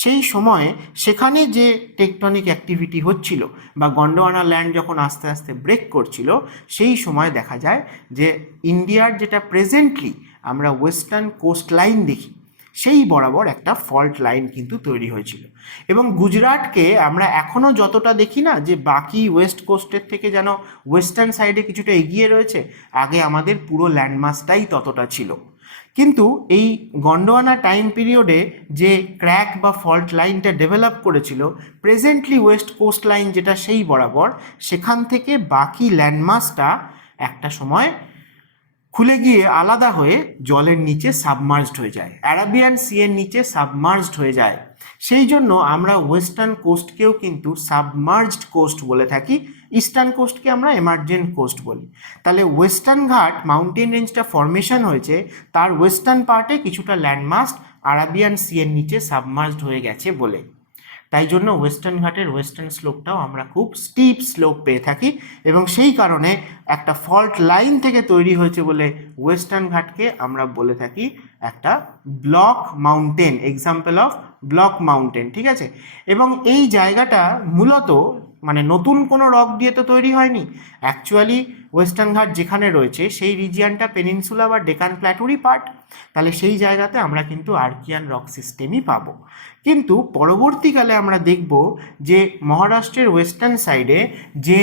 সেই সময়ে সেখানে যে টেকটনিক অ্যাক্টিভিটি হচ্ছিল বা গন্ডোয়ানা ল্যান্ড যখন আস্তে আস্তে ব্রেক করছিল সেই সময় দেখা যায় যে ইন্ডিয়ার যেটা প্রেজেন্টলি আমরা ওয়েস্টার্ন কোস্ট লাইন দেখি সেই বরাবর একটা ফল্ট লাইন কিন্তু তৈরি হয়েছিল। এবং গুজরাটকে আমরা এখনও যতটা দেখি না যে বাকি ওয়েস্ট কোস্টের থেকে যেন ওয়েস্টার্ন সাইডে কিছুটা এগিয়ে রয়েছে, আগে আমাদের পুরো ল্যান্ডমাসটাই ততটা ছিল। কিন্তু এই গন্ডোয়ানা টাইম পিরিয়ডে যে ক্র্যাক বা ফল্ট লাইনটা ডেভেলপ করেছিল প্রেজেন্টলি ওয়েস্ট কোস্ট লাইন যেটা সেই বরাবর, সেখান থেকে বাকি ল্যান্ডমাসটা একটা সময় খুলে গিয়ে আলাদা হয়ে জলের নিচে সাবমার্জড হয়ে যায়, অ্যারাবিয়ান সিয়ের নিচে সাবমার্জড হয়ে যায়। সেই জন্য আমরা ওয়েস্টার্ন কোস্টকেও কিন্তু সাবমার্জড কোস্ট বলে থাকি, ইস্টার্ন কোস্টকে আমরা এমার্জেন্ট কোস্ট বলি। তাহলে ওয়েস্টার্ন ঘাট মাউন্টেন রেঞ্জটা ফর্মেশন হয়েছে তার ওয়েস্টার্ন পার্টে কিছুটা ল্যান্ডমাস আরাবিয়ান সিয়ের নিচে সাবমার্জড হয়ে গেছে বলে। তাই জন্য ওয়েস্টার্ন ঘাটের ওয়েস্টার্ন স্লোপটাও আমরা খুব স্টিপ স্লোপ পেয়ে থাকি, এবং সেই কারণে একটা ফল্ট লাইন থেকে তৈরি হয়েছে বলে ওয়েস্টার্ন ঘাটকে আমরা বলে থাকি একটা block mountain, example of block mountain, ঠিক আছে। এবং এই জায়গাটা মূলত মানে নতুন কোনো রক দিয়ে তো তৈরি হয়নি, অ্যাকচুয়ালি ওয়েস্টার্ন ঘাট যেখানে রয়েছে সেই রিজিয়ানটা পেনিনসুলা বা ডেকান প্ল্যাটুরই পার্ট, তাহলে সেই জায়গাতে আমরা কিন্তু আর্কিয়ান রক সিস্টেমই পাবো। কিন্তু পরবর্তীকালে আমরা দেখব যে মহারাষ্ট্রের ওয়েস্টার্ন সাইডে যে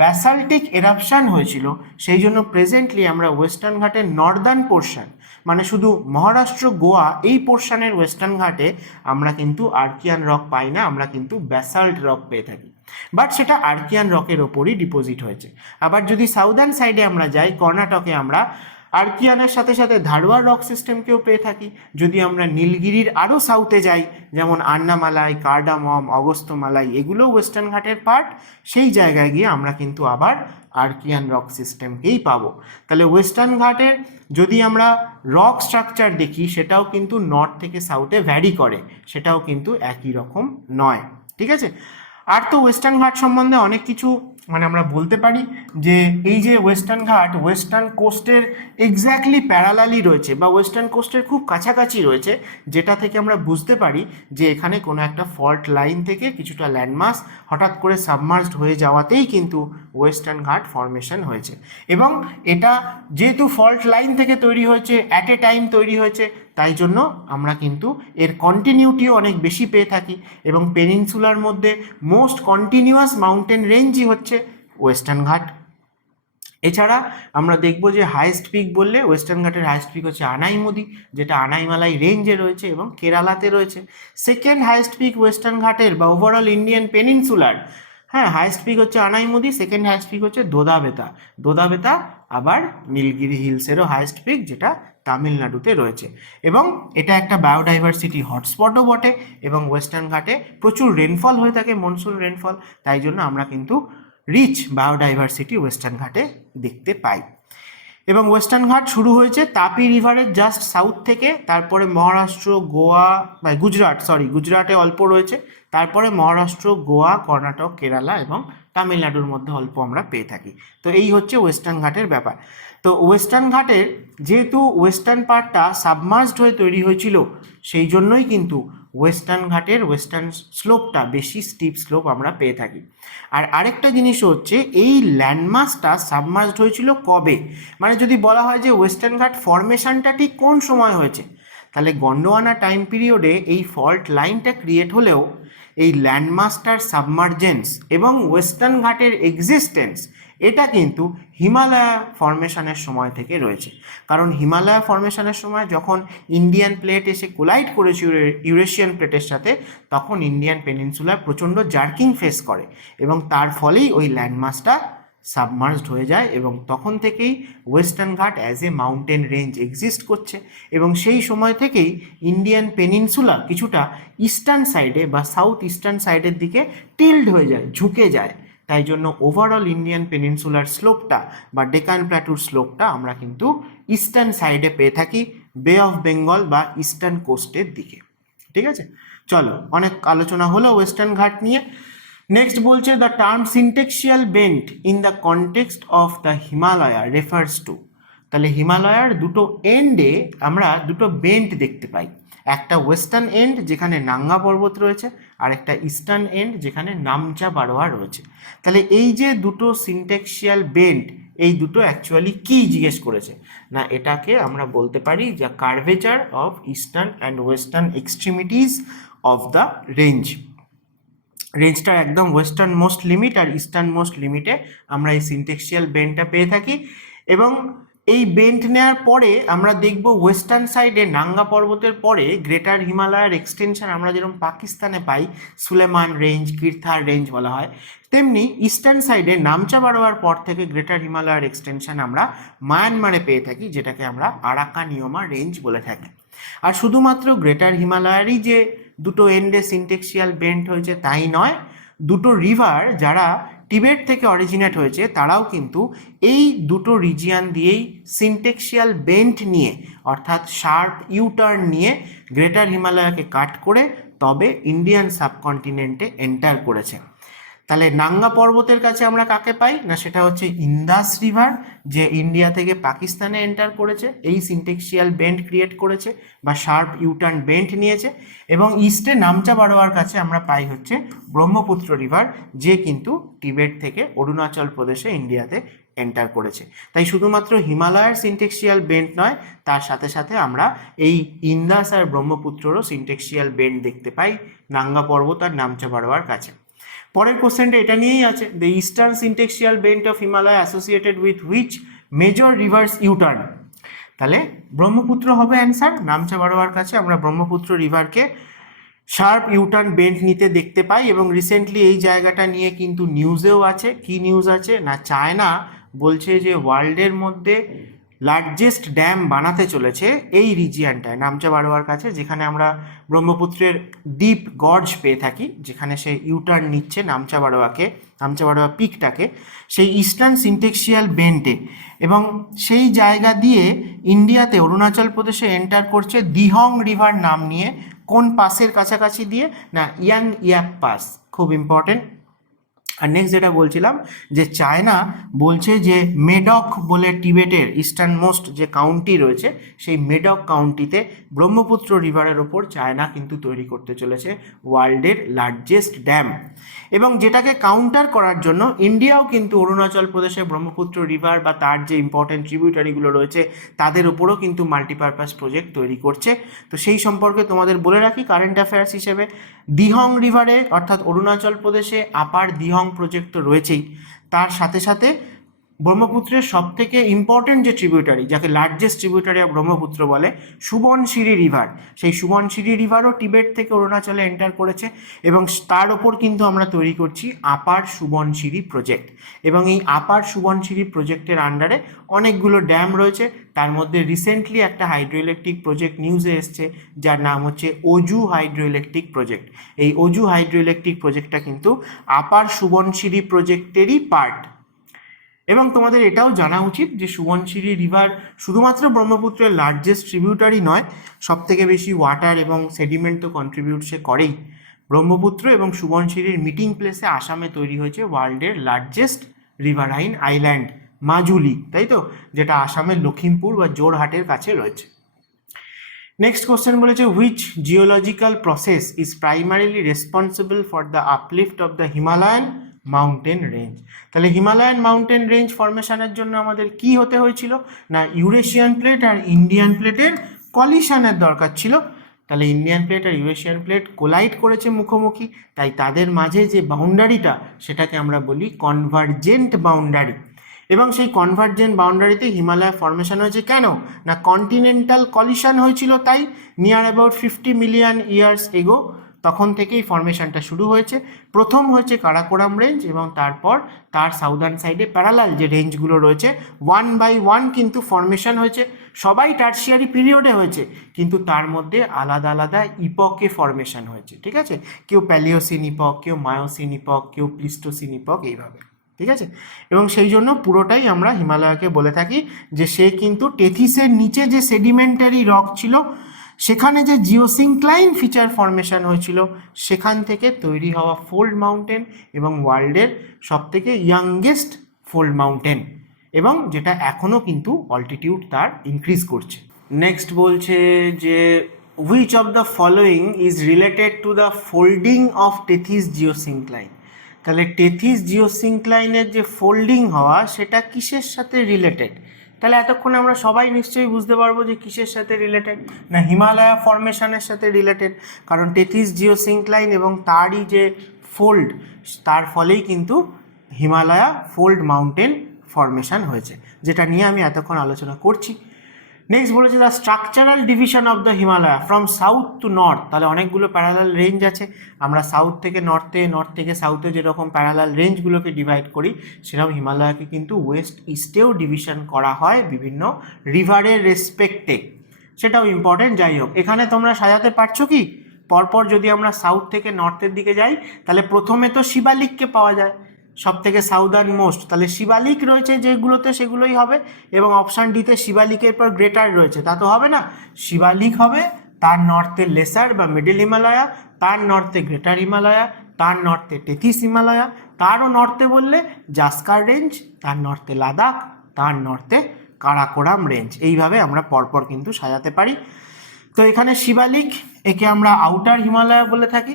ব্যাসাল্টিক এরাপশান হয়েছিল, সেই জন্য প্রেজেন্টলি আমরা ওয়েস্টার্ন ঘাটের নর্দার্ন পোর্শন মানে শুধু মহারাষ্ট্র গোয়া এই পোর্শনের ওয়েস্টার্ন ঘাটে আমরা কিন্তু আর্কিয়ান রক পাই না, আমরা কিন্তু ব্যাসাল্ট রক পেয়ে থাকি, বাট সেটা আর্কিয়ান রকের ওপরই ডিপোজিট হয়েছে। আবার যদি সাউদার্ন সাইডে আমরা যাই, কর্ণাটকে আমরা আর্কিয়ানের সাথে সাথে ধারওয়ার রক সিস্টেমকেও পেয়ে থাকি। যদি আমরা নীলগিরির আরও সাউথে যাই, যেমন আন্নামালাই, কার্ডামম, অগস্ত্যমালাই, এগুলো ওয়েস্টার্ন ঘাটের পার্ট, সেই জায়গায় গিয়ে আমরা কিন্তু আবার আর্কিয়ান রক সিস্টেমকেই পাবো। তাহলে ওয়েস্টার্ন ঘাটের যদি আমরা রক স্ট্রাকচার দেখি, সেটাও কিন্তু নর্থ থেকে সাউথে ভ্যারি করে, সেটাও কিন্তু একই রকম নয়, ঠিক আছে। আর তো ওয়েস্টার্ন ঘাট সম্বন্ধে অনেক কিছু মানে আমরা বলতে পারি যে এই যে ওয়েস্টার্ন ঘাট ওয়েস্টার্ন কোস্টের এক্স্যাক্টলি প্যারালালি রয়েছে বা ওয়েস্টার্ন কোস্টের খুব কাছাকাছি রয়েছে, যেটা থেকে আমরা বুঝতে পারি যে এখানে কোনো একটা ফল্ট লাইন থেকে কিছুটা ল্যান্ডমাস হঠাৎ করে সাবমার্জড হয়ে যাওয়াতেই কিন্তু ওয়েস্টার্ন ঘাট ফর্মেশন হয়েছে। এবং এটা যেহেতু ফল্ট লাইন থেকে তৈরি হয়েছে, অ্যাট এ টাইম তৈরি হয়েছে, তাই জন্য আমরা কিন্তু এর কন্টিনিউটিও অনেক বেশি পেয়ে থাকি। এবং পেনিনসুলার মধ্যে মোস্ট কন্টিনিউয়াস মাউন্টেন রেঞ্জই হচ্ছে ওয়েস্টার্ন ঘাট। এছাড়া আমরা দেখব যে হাইয়েস্ট পিক বললে ওয়েস্টার্ন ঘাটের হাইয়েস্ট পিক হচ্ছে আনাইমুদি, যেটা আনাইমালাই রেঞ্জে রয়েছে এবং কেরালাতে রয়েছে। সেকেন্ড হাইয়েস্ট পিক ওয়েস্টার্ন ঘাটের বা ওভারঅল ইন্ডিয়ান পেনিনসুলার, হ্যাঁ, হাইয়েস্ট পিক হচ্ছে আনাইমুদি, সেকেন্ড হাইয়েস্ট পিক হচ্ছে দোদাবেতা। দোদাবেতা আবার নীলগিরি হিলসেরও হাইয়েস্ট পিক, যেটা তামিলনাড়ুতে রয়েছে। এবং এটা একটা বায়োডাইভার্সিটি হটস্পটও বটে, এবং ওয়েস্টার্ন ঘাটে প্রচুর রেনফল হয়ে থাকে, মনসুন রেনফল, তাই জন্য আমরা কিন্তু রিচ বায়োডাইভার্সিটি ওয়েস্টার্ন ঘাটে দেখতে পাই। এবং ওয়েস্টার্ন ঘাট শুরু হয়েছে তাপি রিভারের জাস্ট সাউথ থেকে, তারপরে মহারাষ্ট্র, গোয়া বা গুজরাটে অল্প রয়েছে, তারপরে মহারাষ্ট্র, গোয়া, কর্ণাটক, কেরালা এবং তামিলনাড়ুর মধ্যে অল্প আমরা পেয়ে থাকি। তো এই হচ্ছে ওয়েস্টার্ন ঘাটের ব্যাপার। তো ওয়েস্টার্ন ঘাটের যেহেতু ওয়েস্টার্ন পার্টটা সাবমার্জড হয়ে তৈরি হয়েছিল, সেই জন্যই কিন্তু ওয়েস্টার্ন ঘাটের ওয়েস্টার্ন স্লোপটা বেশি স্টিপ স্লোপ আমরা পেয়ে থাকি। আর আরেকটা জিনিস হচ্ছে এই ল্যান্ডমাসটা সাবমার্জড হয়েছিল কবে, মানে যদি বলা হয় যে ওয়েস্টার্ন ঘাট ফর্মেশনটা ঠিক কোন সময় হয়েছে, তাহলে গন্ডোয়ানা টাইম পিরিয়ডে এই ফল্ট লাইনটা ক্রিয়েট হলেও এই ল্যান্ডমাসটার সাবমার্জেন্স এবং ওয়েস্টার্ন ঘাটের এক্সিস্টেন্স এটা কিন্তু হিমালয়া ফর্মেশনের সময় থেকে রয়েছে। কারণ হিমালয়া ফর্মেশনের সময় যখন ইন্ডিয়ান প্লেট এসে কোলাইড করেছে ইউরেশিয়ান প্লেটের সাথে, তখন ইন্ডিয়ান পেনিনসুলার প্রচণ্ড জার্কিং ফেস করে এবং তার ফলেই ওই ল্যান্ডমাসটা সাবমার্জড হয়ে যায়, এবং তখন থেকেই ওয়েস্টার্ন ঘাট as a mountain range exist করছে। এবং সেই সময় থেকেই ইন্ডিয়ান পেনিনসুলা কিছুটা ইস্টার্ন সাইডে বা সাউথ ইস্টার্ন সাইডের দিকে টিল্ড হয়ে যায়, ঝুঁকে যায়। তাই জন্য ওভারঅল ইন্ডিয়ান পেনিনসুলার স্লোপটা বা ডেকান প্ল্যাটুর স্লোপটা আমরা কিন্তু ইস্টার্ন সাইডে পেয়ে থাকি, বে অফ বেঙ্গল বা ইস্টার্ন কোস্টের দিকে, ঠিক আছে। চলো, অনেক আলোচনা হলো ওয়েস্টার্ন ঘাট নিয়ে। নেক্সট বলছে the term syntaxial bend in the context of the Himalaya refers to. তাহলে হিমালয়ার দুটো এন্ডে আমরা দুটো বেন্ট দেখতে পাই, একটা ওয়েস্টার্ন এন্ড যেখানে নাঙ্গা পর্বত রয়েছে, আর একটা ইস্টার্ন এন্ড যেখানে নামচা বারোয়া রয়েছে। তাহলে এই যে দুটো সিনটেক্সিয়াল বেন্ট, এই দুটো অ্যাকচুয়ালি কি জিজ্ঞেস করেছে না, এটাকে আমরা বলতে পারি যা curvature of eastern and western extremities of the range. রেঞ্জটার একদম ওয়েস্টার্ন মোস্ট লিমিট আর ইস্টার্ন মোস্ট লিমিটে আমরা এই সিনটেক্সিয়াল বেন্টটা পেয়ে থাকি। এবং এই বেন্ট নেওয়ার পরে আমরা দেখব ওয়েস্টার্ন সাইডে নাঙ্গা পর্বতের পরে গ্রেটার হিমালয়ার এক্সটেনশন আমরা যেরকম পাকিস্তানে পাই, সুলেমান রেঞ্জ, কিরথার রেঞ্জ বলা হয়, তেমনি ইস্টার্ন সাইডে নামচা বারোয়ার পর থেকে গ্রেটার হিমালয়ার এক্সটেনশন আমরা মায়ানমারে পেয়ে থাকি, যেটাকে আমরা আরাকানিয়মা রেঞ্জ বলে থাকি। আর শুধুমাত্র গ্রেটার হিমালয়ারই যে দুটো এন্ডে সিনটেক্সিয়াল বেন্ট হয়েছে তাই নয়, দুটো রিভার যারা টিবেট থেকে অরিজিনেট হয়েছে তারাও কিন্তু এই দুটো রিজিয়ান দিয়েই সিনটেক্সিয়াল বেন্ট নিয়ে, অর্থাৎ শার্প ইউটার্ন নিয়ে গ্রেটার হিমালয়াকে কাট করে তবে ইন্ডিয়ান সাবকন্টিনেন্টে এন্টার করেছে। তাহলে নাঙ্গা পর্বতের কাছে আমরা কাকে পাই না, সেটা হচ্ছে ইন্দাস রিভার, যে ইন্ডিয়া থেকে পাকিস্তানে এন্টার করেছে, এই সিনটেক্সিয়াল বেন্ড ক্রিয়েট করেছে বা শার্প ইউটার্ন বেন্ড নিয়েছে। এবং ইস্টে নামচা বারোয়ার কাছে আমরা পাই হচ্ছে ব্রহ্মপুত্র রিভার, যে কিন্তু টিবেট থেকে অরুণাচল প্রদেশে ইন্ডিয়াতে এন্টার করেছে। তাই শুধুমাত্র হিমালয়ের সিনটেক্সিয়াল বেন্ড নয়, তার সাথে সাথে আমরা এই ইন্দাস আর ব্রহ্মপুত্ররও সিনটেক্সিয়াল বেন্ড দেখতে পাই নাঙ্গা পর্বত আর নামচা বারোয়ার কাছে। পরের কোশ্চেনটা এটা নিয়েই আছে, the eastern syntaxial bend of Himalaya associated with which major rivers U turn. তাহলে ব্রহ্মপুত্র হবে অ্যান্সার। নামচা বারোয়ার কাছে আমরা ব্রহ্মপুত্র রিভারকে শার্প ইউটার্ন বেন্ট নিতে দেখতে পাই। এবং রিসেন্টলি এই জায়গাটা নিয়ে কিন্তু নিউজেও আছে। কি নিউজ আছে না, চায়না বলছে যে ওয়ার্ল্ডের মধ্যে লার্জেস্ট ড্যাম বানাতে চলেছে এই রিজিয়ানটায় নামচা বারোয়ার কাছে, যেখানে আমরা ব্রহ্মপুত্রের ডিপ গর্জ পেয়ে থাকি, যেখানে সে ইউটার্ন নিচ্ছে নামচা বারোয়া পিকটাকে, সেই ইস্টার্ন সিনটেক্সিয়াল বেন্টে। এবং সেই জায়গা দিয়ে ইন্ডিয়াতে অরুণাচল প্রদেশে এন্টার করছে দিহং রিভার নাম নিয়ে। কোন পাসের কাছাকাছি দিয়ে না, ইয়াং ইয়াপ পাস, খুব ইম্পর্টেন্ট। আর নেক্সট যেটা বলছিলাম যে চায়না বলছে যে মেডক বলে টিবেটের ইস্টার্ন মোস্ট যে কাউন্টি রয়েছে, সেই মেডক কাউন্টিতে ব্রহ্মপুত্র রিভারের ওপর চায়না কিন্তু তৈরি করতে চলেছে ওয়ার্ল্ডের লার্জেস্ট ড্যাম। এবং যেটাকে কাউন্টার করার জন্য ইন্ডিয়াও কিন্তু অরুণাচল প্রদেশে ব্রহ্মপুত্র রিভার বা তার যে ইম্পর্টেন্ট ট্রিবিউটারিগুলো রয়েছে তাদের উপরও কিন্তু মাল্টিপারপাস প্রজেক্ট তৈরি করছে। তো সেই সম্পর্কে তোমাদের বলে রাখি কারেন্ট অ্যাফেয়ার্স হিসেবে, দিহং রিভারে অর্থাৎ অরুণাচল প্রদেশে আপার দিহং প্রজেক্ট তো রয়েছেই, তার সাথে সাথে ব্রহ্মপুত্রের সবথেকে ইম্পর্টেন্ট যে ট্রিবিউটারি, যাকে লার্জেস্ট ট্রিবিউটারি অফ ব্রহ্মপুত্র বলে, সুবনশিরি রিভার, সেই সুবনশিরি রিভারও টিবেট থেকে অরুণাচলে এন্টার করেছে। এবং তার ওপর কিন্তু আমরা তৈরি করছি আপার সুবনশিরি প্রজেক্ট। এবং এই আপার সুবনশিরি প্রজেক্টের আন্ডারে অনেকগুলো ড্যাম রয়েছে। তার মধ্যে রিসেন্টলি একটা হাইড্রো ইলেকট্রিক প্রজেক্ট নিউজে এসছে, যার নাম হচ্ছে ওজু হাইড্রো ইলেকট্রিক প্রজেক্ট। এই ওজু হাইড্রো ইলেকট্রিক প্রজেক্টটা কিন্তু আপার সুবনশিরি প্রজেক্টেরই পার্ট। এবং তোমাদের এটাও জানা উচিত যে সুবনশিরি রিভার শুধুমাত্র ব্রহ্মপুত্রের লার্জেস্ট ট্রিবিউটারি নয়, সবথেকে বেশি ওয়াটার এবং সেডিমেন্ট তো কন্ট্রিবিউট সে করেই। ব্রহ্মপুত্র এবং সুবনশিরির মিটিং প্লেসে আসামে তৈরি হয়েছে ওয়ার্ল্ডের লার্জেস্ট রিভারাইন আইল্যান্ড মাজুলি, তাই তো, যেটা আসামের লখিমপুর বা জোরহাটের কাছে রয়েছে। নেক্সট কোশ্চেন বলেছে, which geological process is primarily responsible for the uplift of the Himalayan mountain range. তাহলে হিমালয়ান মাউন্টেন রেঞ্জ ফরমেশনের জন্য আমাদের কি হতে হয়েছিল না, ইউরেশিয়ান প্লেট আর ইন্ডিয়ান প্লেটের কলিশনের দরকার ছিল। তাহলে ইন্ডিয়ান প্লেট আর ইউরেশিয়ান প্লেট কোলাইড করেছে মুখোমুখি, তাই তাদের মাঝে যে বাউন্ডারিটা সেটাকে আমরা বলি কনভার্জেন্ট বাউন্ডারি। এবং সেই কনভার্জেন্ট বাউন্ডারিতে হিমালয় ফরমেশন হয়েছে কেন না, কন্টিনেন্টাল কলিশন হয়েছিল, তাই নিয়ার অ্যাবাউট 50 মিলিয়ন ইয়ার্স এগো তখন থেকেই ফরমেশনটা শুরু হয়েছে। প্রথম হয়েছে কারাকোরাম রেঞ্জ এবং তারপর তার সাউদার্ন সাইডে প্যারালাল যে রেঞ্জগুলো রয়েছে 1 বাই 1 কিন্তু ফরমেশন হয়েছে। সবাই টার্সিয়ারি পিরিয়ডে হয়েছে, কিন্তু তার মধ্যে আলাদা আলাদা ইপকে ফরমেশন হয়েছে, ঠিক আছে। কেউ প্যালিওসিন ইপক, কেউ মায়োসিন ইপক, কেউ প্লিস্টোসিন ইপক, এইভাবে, ঠিক আছে। এবং সেই জন্য পুরোটাই আমরা হিমালয়কে বলে থাকি যে সে কিন্তু টেথিসের নিচে যে সেডিমেন্টারি রক ছিল, সেখানে যে জিওসিনক্লাইন ফিচার ফরমেশন হয়েছিল, সেখান থেকে তৈরি হওয়া ফোল্ড মাউন্টেন এবং ওয়ার্ল্ডের সবথেকে ইয়াংগেস্ট ফোল্ড মাউন্টেন, এবং যেটা এখনও কিন্তু অল্টিটিউড তার ইনক্রিজ করছে। নেক্সট বলছে যে which of the following is related to the folding of Tethys geosyncline. তাহলে টেথিস জিওসিনক্লাইনের যে ফোল্ডিং হওয়া সেটা কিসের সাথে রিলেটেড। তাহলে এতক্ষণ আমরা সবাই নিশ্চয়ই বুঝতে পারবো যে কিসের সাথে রিলেটেড না, হিমালয়া ফরমেশনের সাথে রিলেটেড। কারণ টেথিস জিওসিনক্লাইন এবং তারই যে ফোল্ড, তার ফলেই কিন্তু হিমালয়া ফোল্ড মাউন্টেন ফরমেশন হয়েছে, যেটা নিয়ে আমি এতক্ষণ আলোচনা করছি। নেক্সট বলেছে the structural division of the Himalaya from south two north. তাহলে অনেকগুলো প্যারালাল রেঞ্জ আছে, আমরা সাউথ থেকে নর্থে, নর্থ থেকে সাউথে যেরকম প্যারালাল রেঞ্জগুলোকে ডিভাইড করি, সেরকম হিমালয়াকে কিন্তু ওয়েস্ট ইস্টেও ডিভিশন করা হয় বিভিন্ন রিভারের রেসপেক্টে, সেটাও ইম্পর্টেন্ট। যাই হোক, এখানে তোমরা সাজাতে পারছো কি, পরপর যদি আমরা সাউথ থেকে নর্থের দিকে যাই, তাহলে প্রথমে তো শিবালিককে পাওয়া যায় সব থেকে সাউদার্ন মোস্ট, তাহলে শিবালিক রয়েছে যেগুলোতে সেগুলোই হবে। এবং অপশান ডিতে শিবালিকের পর গ্রেটার রয়েছে, তা তো হবে না, শিবালিক হবে, তার নর্থে লেসার বা মিডল হিমালয়া, তার নর্থে গ্রেটার হিমালয়া, তার নর্থে টেথিস হিমালয়া, তারও নর্থে বললে জাস্কার রেঞ্জ, তার নর্থে লাদাখ, তার নর্থে কারাকোরাম রেঞ্জ। এইভাবে আমরা পরপর কিন্তু সাজাতে পারি। তো এখানে শিবালিক, একে আমরা আউটার হিমালয়া বলে থাকি,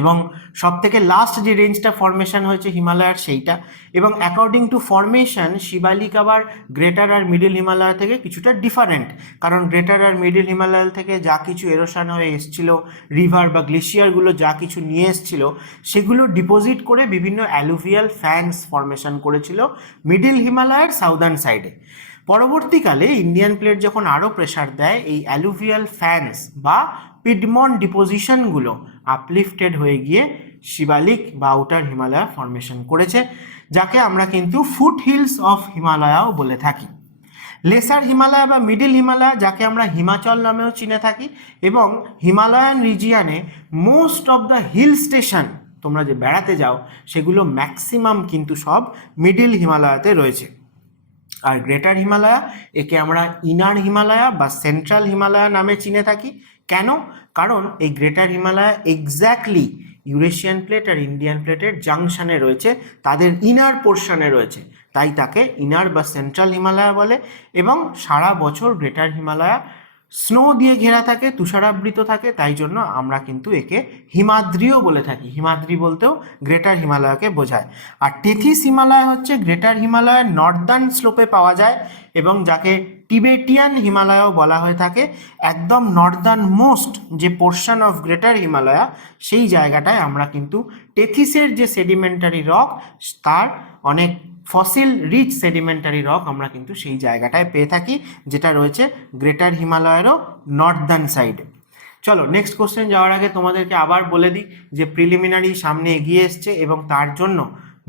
এবং সব থেকে লাস্ট যে রেঞ্জটা ফরমেশন হয়েছে হিমালয়ার সেইটা। এবং অ্যাকর্ডিং টু ফরমেশন শিবালিক আবার গ্রেটার আর মিডল হিমালয় থেকে কিছুটা ডিফারেন্ট, কারণ গ্রেটার আর মিডল হিমালয় থেকে যা কিছু এরোশন হয়ে এসছিল, রিভার বা গ্লেশিয়ারগুলো যা কিছু নিয়ে এসছিল, সেগুলো ডিপোজিট করে বিভিন্ন অ্যালুভিয়াল ফ্যানস ফরমেশন করেছিল মিডল হিমালয়ের সাউদার্ন সাইডে। পরবর্তীকালে ইন্ডিয়ান প্লেট যখন আরও প্রেশার দেয়, এই অ্যালুভিয়াল ফ্যানস বা পিডমন্ট ডিপোজিশনগুলো আপলিফটেড হয়ে গিয়ে শিবালিক বা আউটার হিমালয়া ফরমেশন করেছে, যাকে আমরা কিন্তু ফুট হিলস অফ হিমালয়াও বলে থাকি। লেসার হিমালয়া বা মিডল হিমালয়া, যাকে আমরা হিমাচল নামেও চিনে থাকি, এবং হিমালয়ান রিজিয়ানে most of the hill station তোমরা যে বেড়াতে যাও সেগুলো ম্যাক্সিমাম কিন্তু সব মিডল হিমালয়াতে রয়েছে। আর গ্রেটার হিমালয়া, একে আমরা ইনার হিমালয়া বা সেন্ট্রাল হিমালয়া নামে চিনে থাকি। কেন? কারণ এই greater Himalaya exactly Eurasian plate আর ইন্ডিয়ান প্লেটের জাংশনে রয়েছে, তাদের ইনার পোর্শনে রয়েছে, তাই তাকে ইনার বা সেন্ট্রাল হিমালয়া বলে। এবং সারা বছর গ্রেটার হিমালয়া স্নো দিয়ে ঘেরা থাকে, তুষারাবৃত থাকে, তাই জন্য আমরা কিন্তু একে হিমাদ্রিও বলে থাকি। হিমাদ্রি বলতেও গ্রেটার হিমালয়কে বোঝায়। আর টেথিস হিমালয় হচ্ছে গ্রেটার হিমালয়ের নর্দার্ন স্লোপে পাওয়া যায়, এবং যাকে টিবেটিয়ান হিমালয়ও বলা হয়ে থাকে। একদম নর্দার্ন মোস্ট যে পোর্শন অফ গ্রেটার হিমালয়া, সেই জায়গাটায় আমরা কিন্তু টেথিসের যে সেডিমেন্টারি রক, তার অনেক ফসিল রিচ সেডিমেন্টারি রক আমরা কিন্তু সেই জায়গাটায় পেয়ে থাকি, যেটা রয়েছে গ্রেটার হিমালয়েরও নর্দার্ন সাইডে। চলো নেক্সট কোশ্চেন যাওয়ার আগে তোমাদেরকে আবার বলে দিই যে প্রিলিমিনারি সামনে এগিয়ে এসছে, এবং তার জন্য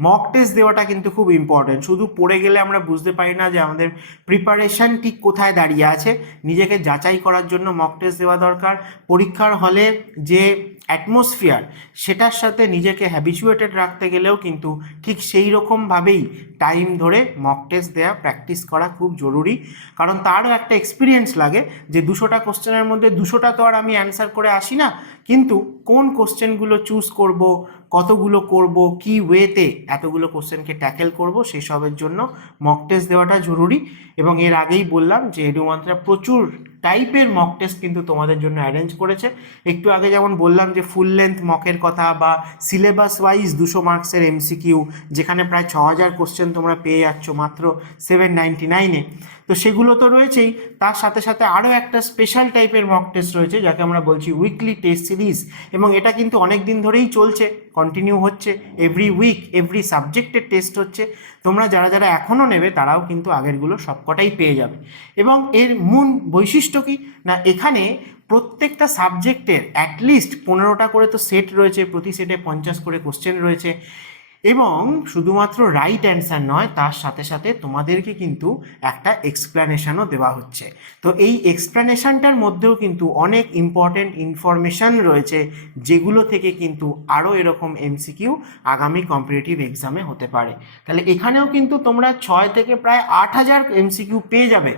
মক টেস্ট দেওয়াটা কিন্তু খুব ইম্পর্টেন্ট। শুধু পড়ে গেলে আমরা বুঝতে পারি না যে আমাদের প্রিপারেশন ঠিক কোথায় দাঁড়িয়ে আছে। নিজেকে যাচাই করার জন্য মক টেস্ট দেওয়া দরকার। পরীক্ষার হলে যে অ্যাটমসফিয়ার, সেটার সাথে নিজেকে হ্যাবিচুয়েটেড রাখতে গেলেও কিন্তু ঠিক সেই রকমভাবেই টাইম ধরে মক টেস্ট দেওয়া, প্র্যাকটিস করা খুব জরুরি। কারণ তারও একটা এক্সপিরিয়েন্স লাগে যে 200টা কোশ্চেনের মধ্যে 200টা তো আর আমি অ্যান্সার করে আসি না, কিন্তু কোন কোশ্চেনগুলো চুজ করব, কতগুলো করব, কি ওয়েতে এতগুলো কোশ্চেনকে ট্যাকেল করব, সেসবের জন্য মক টেস্ট দেওয়াটা জরুরি। এবং এর আগেই বললাম যে এডুমান্ত্রা প্রচুর টাইপের মক টেস্ট কিন্তু তোমাদের জন্য অ্যারেঞ্জ করেছে। একটু আগে যেমন বললাম যে ফুল লেন্থ মকের কথা, বা সিলেবাস ওয়াইজ 200 মার্কসের এমসিকিউ, যেখানে প্রায় 6000 কোশ্চেন তোমরা পেয়ে যাচ্ছ মাত্র 799-এ, তো সেগুলো তো রয়েছেই। তার সাথে সাথে আরও একটা স্পেশাল টাইপের মক টেস্ট রয়েছে, যাকে আমরা বলছি উইকলি টেস্ট সিরিজ, এবং এটা কিন্তু অনেক দিন ধরেই চলছে, কন্টিনিউ হচ্ছে। এভরি উইক এভরি সাবজেক্টের টেস্ট হচ্ছে। তোমরা যারা যারা এখনও নেবে তারাও কিন্তু আগেরগুলো সবকটাই পেয়ে যাবে। এবং এর মূল বৈশিষ্ট্য কি না, এখানে প্রত্যেকটা সাবজেক্টের অ্যাটলিস্ট 15টা করে তো সেট রয়েছে, প্রতি সেটে 50 করে কোশ্চেন রয়েছে। এবং শুধুমাত্র রাইট অ্যান্সার নয়, তার সাথে সাথে তোমাদেরকে কিন্তু একটা এক্সপ্লানেশনও দেওয়া হচ্ছে। তো এই এক্সপ্লানেশনটার মধ্যেও কিন্তু অনেক ইম্পর্টেন্ট ইনফরমেশান রয়েছে, যেগুলো থেকে কিন্তু আরও এরকম এমসিকিউ আগামী কম্পিটিটিভ এক্সামে হতে পারে। তাহলে এখানেও কিন্তু তোমরা 6 থেকে প্রায় 8000 এমসিকিউ পেয়ে যাবে,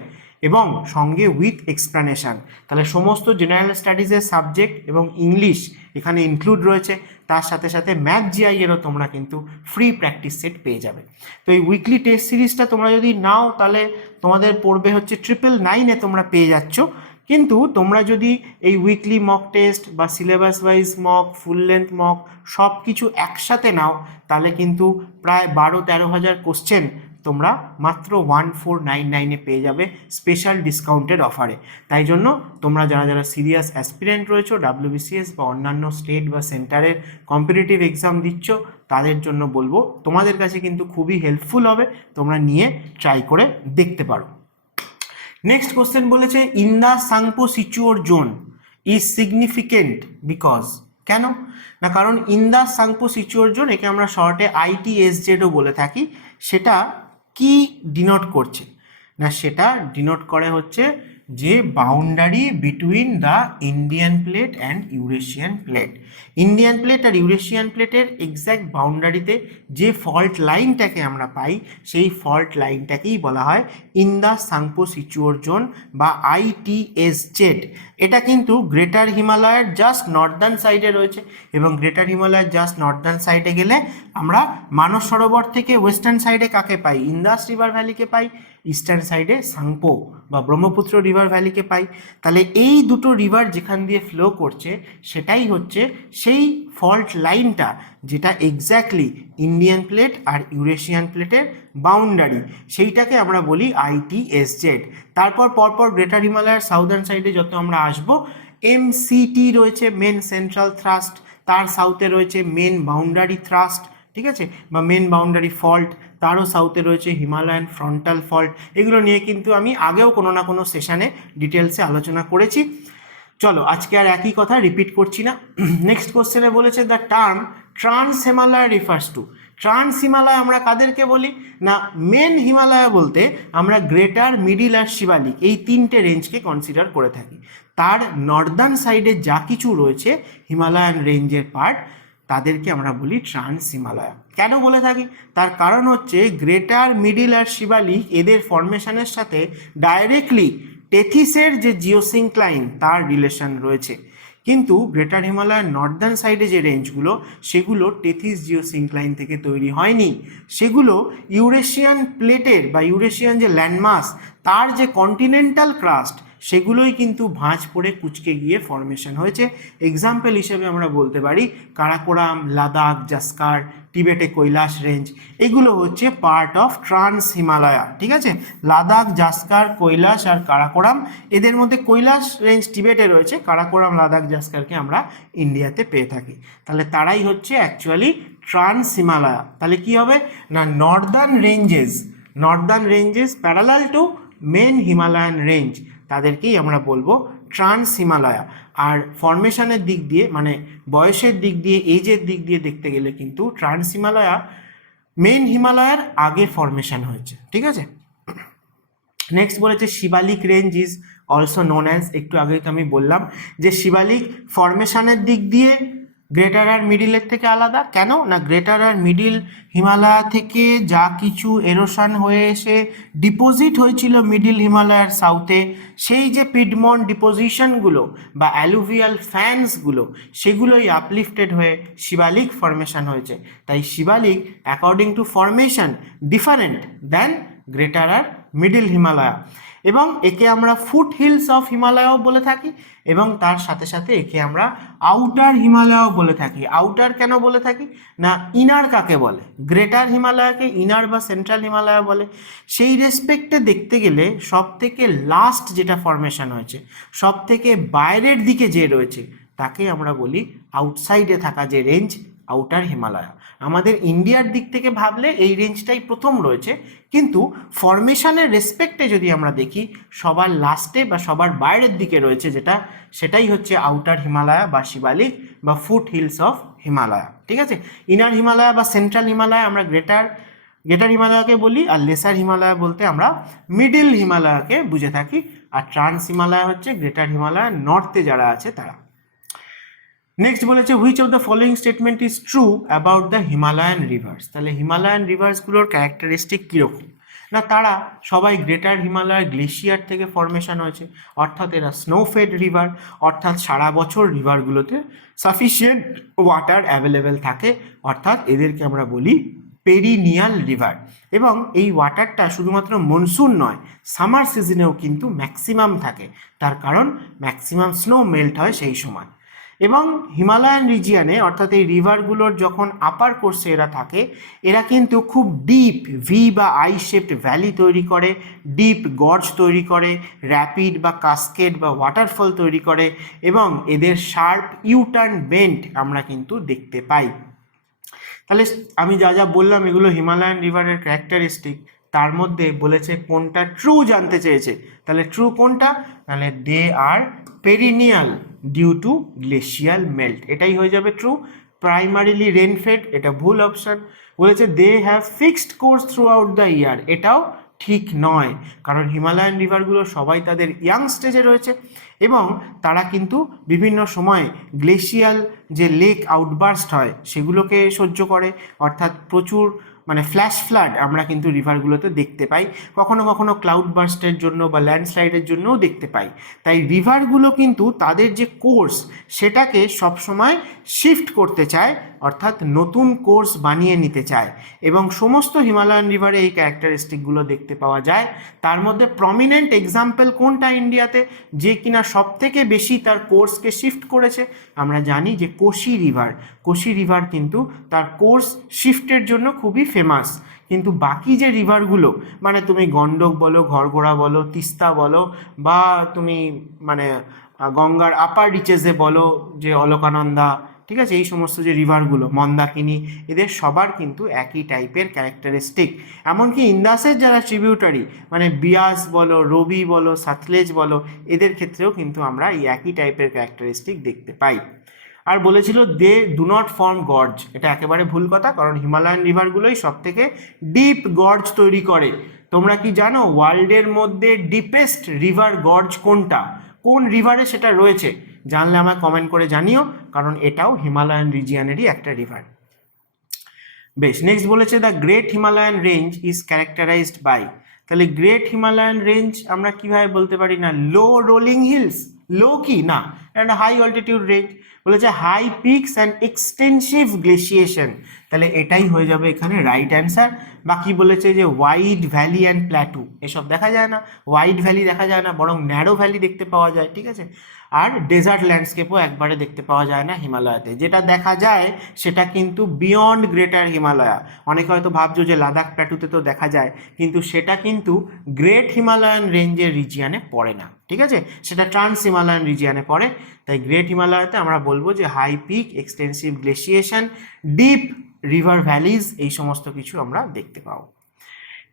এবং সঙ্গে উইথ এক্সপ্লানেশান। তাহলে সমস্ত জেনারেল স্টাডিজের সাবজেক্ট এবং ইংলিশ এখানে ইনক্লুড রয়েছে। তার সাথে সাথে ম্যাথ জিআইয়েরও তোমরা কিন্তু ফ্রি প্র্যাকটিস সেট পেয়ে যাবে। তো এই উইকলি টেস্ট সিরিজটা তোমরা যদি নাও, তাহলে তোমাদের পড়বে হচ্ছে 999-এ তোমরা পেয়ে যাচ্ছ। কিন্তু তোমরা যদি এই উইকলি মক টেস্ট বা syllabus wise mock, full length mock সব কিছু একসাথে নাও, তাহলে কিন্তু প্রায় 12-13 হাজার কোশ্চেন তোমরা মাত্র 1499-এ পেয়ে যাবে স্পেশাল ডিসকাউন্টেড অফারে। তাই জন্য তোমরা যারা যারা সিরিয়াস অ্যাসপিরেন্ট রয়েছো, WBCS বা অন্যান্য স্টেট বা সেন্টারের কম্পিটিটিভ এক্সাম দিচ্ছ, তাদের জন্য বলবো তোমাদের কাছে কিন্তু খুবই হেল্পফুল হবে, তোমরা নিয়ে ট্রাই করে দেখতে পারো। নেক্সট কোশ্চেন বলেছে, in the Tsangpo suture zone is significant because. কেন না, কারণ in the Tsangpo suture zone, একে আমরা শর্টে ITSZও বলে থাকি। সেটা কি ডিনোট করছে না, সেটা ডিনোট করে হচ্ছে যে boundary between the Indian plate and Eurasian plate. Indian plate আর ইউরেশিয়ান প্লেটের এক্স্যাক্ট বাউন্ডারিতে যে ফল্ট লাইনটাকে আমরা পাই সেই ফল্ট লাইনটাকেই বলা হয় ইন্দা সাংপো সিচুয়োর জোন বা ITSZ। এটা কিন্তু গ্রেটার হিমালয়ের জাস্ট নর্দার্ন সাইডে রয়েছে এবং গ্রেটার হিমালয়ের জাস্ট নর্দার্ন সাইডে গেলে আমরা মানস সরোবর থেকে ওয়েস্টার্ন সাইডে কাকে পাই? ইন্দাস রিভার ভ্যালিকে পাই, ইস্টার্ন সাইডে সাংপো বা ব্রহ্মপুত্র রিভার ভ্যালিকে পাই। তাহলে এই দুটো রিভার যেখান দিয়ে ফ্লো করছে সেটাই হচ্ছে সেই ফল্ট লাইনটা যেটা এক্স্যাক্টলি ইন্ডিয়ান প্লেট আর ইউরেশিয়ান প্লেটের বাউন্ডারি, সেইটাকে আমরা বলি ITSZ। তারপর পরপর গ্রেটার হিমালয়ের সাউদার্ন সাইডে যত আমরা আসবো, MCT রয়েছে, মেন সেন্ট্রাল থ্রাস্ট, তার সাউথে রয়েছে মেন বাউন্ডারি থ্রাস্ট, ঠিক আছে, বা মেন বাউন্ডারি ফল্ট, তারও সাউথে রয়েছে হিমালয়ান ফ্রন্টাল ফল্ট। এগুলো নিয়ে কিন্তু আমি আগেও কোনো না কোনো সেশানে ডিটেলসে আলোচনা করেছি। চলো আজকে আর একই কথা রিপিট করছি না। নেক্সট কোশ্চেনে বলেছে the term trans Himalaya refers to. Trans Himalaya আমরা কাদেরকে বলি না, মেন হিমালয় বলতে আমরা গ্রেটার, মিডিল আর শিবালিক এই তিনটে রেঞ্জকে কনসিডার করে থাকি। তার নর্দার্ন সাইডে যা কিছু রয়েছে হিমালয়ান রেঞ্জের পার্ট, তাদেরকে আমরা বলি ট্রান্স হিমালয়া। কেন বলে থাকি? তার কারণ হচ্ছে গ্রেটার, মিডিল আর শিবালিক এদের ফরমেশনের সাথে ডাইরেক্টলি টেথিসের যে জিওসিনক্লাইন তার রিলেশন রয়েছে। কিন্তু গ্রেটার হিমালয়ের নর্দার্ন সাইডে যে রেঞ্জগুলো সেগুলো টেথিস জিওসিনক্লাইন থেকে তৈরি হয়নি, সেগুলো ইউরেশিয়ান প্লেটের বা ইউরেশিয়ান যে ল্যান্ডমাস তার যে কন্টিনেন্টাল ক্রাস্ট সেগুলোই কিন্তু ভাঁজ পড়ে কুচকে গিয়ে ফরমেশন হয়েছে। এক্সাম্পল হিসেবে আমরা বলতে পারি কারাকোরাম, লাদাখ, জাস্কার, টিবেটে কৈলাস রেঞ্জ, এগুলো হচ্ছে পার্ট অফ ট্রান্স হিমালয়া। ঠিক আছে, লাদাখ, জাস্কার, কৈলাস আর কারাকোরাম, এদের মধ্যে কৈলাস রেঞ্জ টিবেটে রয়েছে, কারাকোরাম, লাদাখ, জাস্কারকে আমরা ইন্ডিয়াতে পেয়ে থাকি। তাহলে তারাই হচ্ছে অ্যাকচুয়ালি ট্রান্স হিমালয়া। তাহলে কি হবে না, northern ranges parallel to main Himalayan range, তাদেরকেই আমরা বলবো ট্রান্স হিমালয়া। আর ফরমেশনের দিক দিয়ে মানে বয়সের দিক দিয়ে, এজের দিক দিয়ে দেখতে গেলে কিন্তু ট্রান্স হিমালয়া মেন হিমালয়ার আগে ফরমেশন হয়েছে। ঠিক আছে, নেক্সট বলেছে Shivalik range is also known as, একটু আগেই তো আমি বললাম যে শিবালিক ফরমেশনের দিক দিয়ে গ্রেটার আর মিডিলের থেকে আলাদা। কেন না, গ্রেটার আর মিডিল হিমালয়া থেকে যা কিছু এরোশন হয়ে এসে ডিপোজিট হয়েছিল মিডিল হিমালয়ার সাউথে, সেই যে পিডমন্ট ডিপোজিশনগুলো বা অ্যালুভিয়াল ফ্যান্সগুলো সেগুলোই আপলিফটেড হয়ে শিবালিক ফরমেশন হয়েছে। তাই Shivalik according to formation different than greater আর মিডিল হিমালয়া। এবং একে আমরা ফুট হিলস অফ হিমালয়াও বলে থাকি এবং তার সাথে সাথে একে আমরা আউটার হিমালয়াও বলে থাকি। আউটার কেন বলে থাকি না, ইনার কাকে বলে? গ্রেটার হিমালয়াকে ইনার বা সেন্ট্রাল হিমালয়া বলে। সেই রেসপেক্টে দেখতে গেলে সব থেকে লাস্ট যেটা ফরমেশন হয়েছে, সব থেকে বাইরের দিকে যে রয়েছে, তাকে আমরা বলি আউটসাইডে থাকা যে রেঞ্জ আউটার হিমালয়া। আমাদের ইন্ডিয়ার দিক থেকে ভাবলে এই রেঞ্জটাই প্রথম রয়েছে, কিন্তু ফরমেশনের রেসপেক্টে যদি আমরা দেখি সবার লাস্টে বা সবার বাইরের দিকে রয়েছে যেটা, সেটাই হচ্ছে আউটার হিমালয়া বা শিবালিক বা ফুট হিলস অফ হিমালয়া। ঠিক আছে, ইনার হিমালয়া বা সেন্ট্রাল হিমালয়া আমরা গ্রেটার হিমালয়াকে বলি, আর লেসার হিমালয়া বলতে আমরা মিডিল হিমালয়াকে বুঝে থাকি, আর ট্রান্স হিমালয়া হচ্ছে গ্রেটার হিমালয়া নর্থে যারা আছে তারা। নেক্সট বলেছে which of the following statement is true about the Himalayan rivers. তাহলে হিমালয়ান রিভার্সগুলোর ক্যারেক্টারিস্টিক কীরকম না, তারা সবাই গ্রেটার হিমালয়ার গ্লেশিয়ার থেকে ফরমেশন হয়েছে, অর্থাৎ এরা স্নোফেড রিভার, অর্থাৎ সারা বছর রিভারগুলোতে সাফিসিয়েন্ট ওয়াটার অ্যাভেলেবেল থাকে, অর্থাৎ এদেরকে আমরা বলি পেরিনিয়াল রিভার। এবং এই ওয়াটারটা শুধুমাত্র মনসুন নয়, সামার সিজনেও কিন্তু ম্যাক্সিমাম থাকে, তার কারণ ম্যাক্সিমাম স্নো মেল্ট হয় সেই সময়। এবং হিমালয়ান রিজিয়ানে অর্থাৎ এই রিভারগুলোর যখন আপার কোর্সে এরা থাকে, এরা কিন্তু খুব ডিপ ভি বা আই শেপড ভ্যালি তৈরি করে, ডিপ গর্জ তৈরি করে, র্যাপিড বা কাস্কেড বা ওয়াটারফল তৈরি করে, এবং এদের শার্প ইউটার্ন বেন্ট আমরা কিন্তু দেখতে পাই। তাহলে আমি যা যা বললাম এগুলো হিমালয়ান রিভারের ক্যারেক্টারিস্টিক, তার মধ্যে বলেছে কোনটা ট্রু জানতে চেয়েছে। তাহলে ট্রু কোনটা, তাহলে they are perennial due to glacial melt, এটাই হয়ে যাবে ট্রু। প্রাইমারিলি রেনফেড, এটা ভুল অপশান। বলেছে they have fixed course throughout the year, এটাও ঠিক নয়, কারণ হিমালয়ান রিভারগুলো সবাই তাদের ইয়াং স্টেজে রয়েছে এবং তারা কিন্তু বিভিন্ন সময় গ্লেশিয়াল যে লেক আউটবার্স্ট হয় সেগুলোকে সহ্য করে, অর্থাৎ প্রচুর মানে ফ্ল্যাশ ফ্লাড আমরা কিন্তু রিভারগুলোতে দেখতে পাই, কখনো কখনো ক্লাউড বার্স্টের জন্য বা ল্যান্ডস্লাইডের জন্যও দেখতে পাই। তাই রিভারগুলো কিন্তু তাদের যে কোর্স সেটাকে সবসময় শিফট করতে চায়, অর্থাৎ নতুন কোর্স বানিয়ে নিতে চায়, এবং সমস্ত হিমালয়ান রিভারে এই ক্যারেক্টারিস্টিকগুলো দেখতে পাওয়া যায়। তার মধ্যে প্রমিনেন্ট এক্সাম্পল কোনটা ইন্ডিয়াতে যে কিনা সব থেকে বেশি তার কোর্সকে শিফট করেছে? আমরা জানি যে কোশি রিভার। কোশি রিভার কিন্তু তার কোর্স শিফটের জন্য খুবই ফেমাস। কিন্তু বাকি যে রিভারগুলো, মানে তুমি গণ্ডক বলো, ঘরঘোড়া বলো, তিস্তা বলো, বা তুমি মানে গঙ্গার আপার রিচেসে বলো যে অলকানন্দা, ঠিক আছে, এই সমস্ত যে রিভারগুলো, মন্দাকিনী, এদের সবার কিন্তু একই টাইপের ক্যারেক্টারিস্টিক। এমনকি ইন্দাসের যারা ট্রিবিউটারি, মানে বিয়াস বলো, রবি বলো, সাতলেজ বলো, এদের ক্ষেত্রেও কিন্তু আমরা এই একই টাইপের ক্যারেক্টারিস্টিক দেখতে পাই। আর বলেছিল they do not form gorge, এটা একেবারে ভুল কথা, কারণ হিমালয়ান রিভারগুলোই সব থেকে ডিপ গর্জ তৈরি করে। তোমরা কি জানো ওয়ার্ল্ডের মধ্যে ডিপেস্ট রিভার গর্জ কোনটা? কোন রিভারে সেটা রয়েছে? জানলে আমায় কমেন্ট করে জানিও, কারণ এটাও হিমালয়ান রিজিয়ানেরই একটা রিভার। বেশ, নেক্সট বলেছে the great Himalayan range is characterized by. তাহলে গ্রেট হিমালয়ান রেঞ্জ আমরা কিভাবে বলতে পারি না লো রোলিং হিলস? লো কি না, একটা হাই অল্টিটিউড রেঞ্জ। বলেছে high peaks and extensive glaciation, তাহলে এটাই হয়ে যাবে এখানে রাইট অ্যান্সার। বাকি বলেছে যে ওয়াইড ভ্যালি অ্যান্ড প্ল্যাটু, এসব দেখা যায় না, ওয়াইড ভ্যালি দেখা যায় না, বরং ন্যারো ভ্যালি দেখতে পাওয়া যায়, ঠিক আছে। আর ডেজার্ট ল্যান্ডস্কেপও একবারে দেখতে পাওয়া যায় না হিমালয়াতে। যেটা দেখা যায় সেটা কিন্তু বিয়ন্ড গ্রেটার হিমালয়া। অনেকে হয়তো ভাবছো যে লাদাখ প্ল্যাটুতে তো দেখা যায়, কিন্তু সেটা কিন্তু গ্রেট হিমালয়ান রেঞ্জের রিজিয়ানে পড়ে না, ঠিক আছে, সেটা ট্রান্স হিমালয়ান রিজিয়ানে পড়ে। তাই গ্রেট হিমালয়াতে আমরা বলবো যে high peak, extensive glaciation, deep river valleys, এই সমস্ত কিছু আমরা দেখতে পাবো।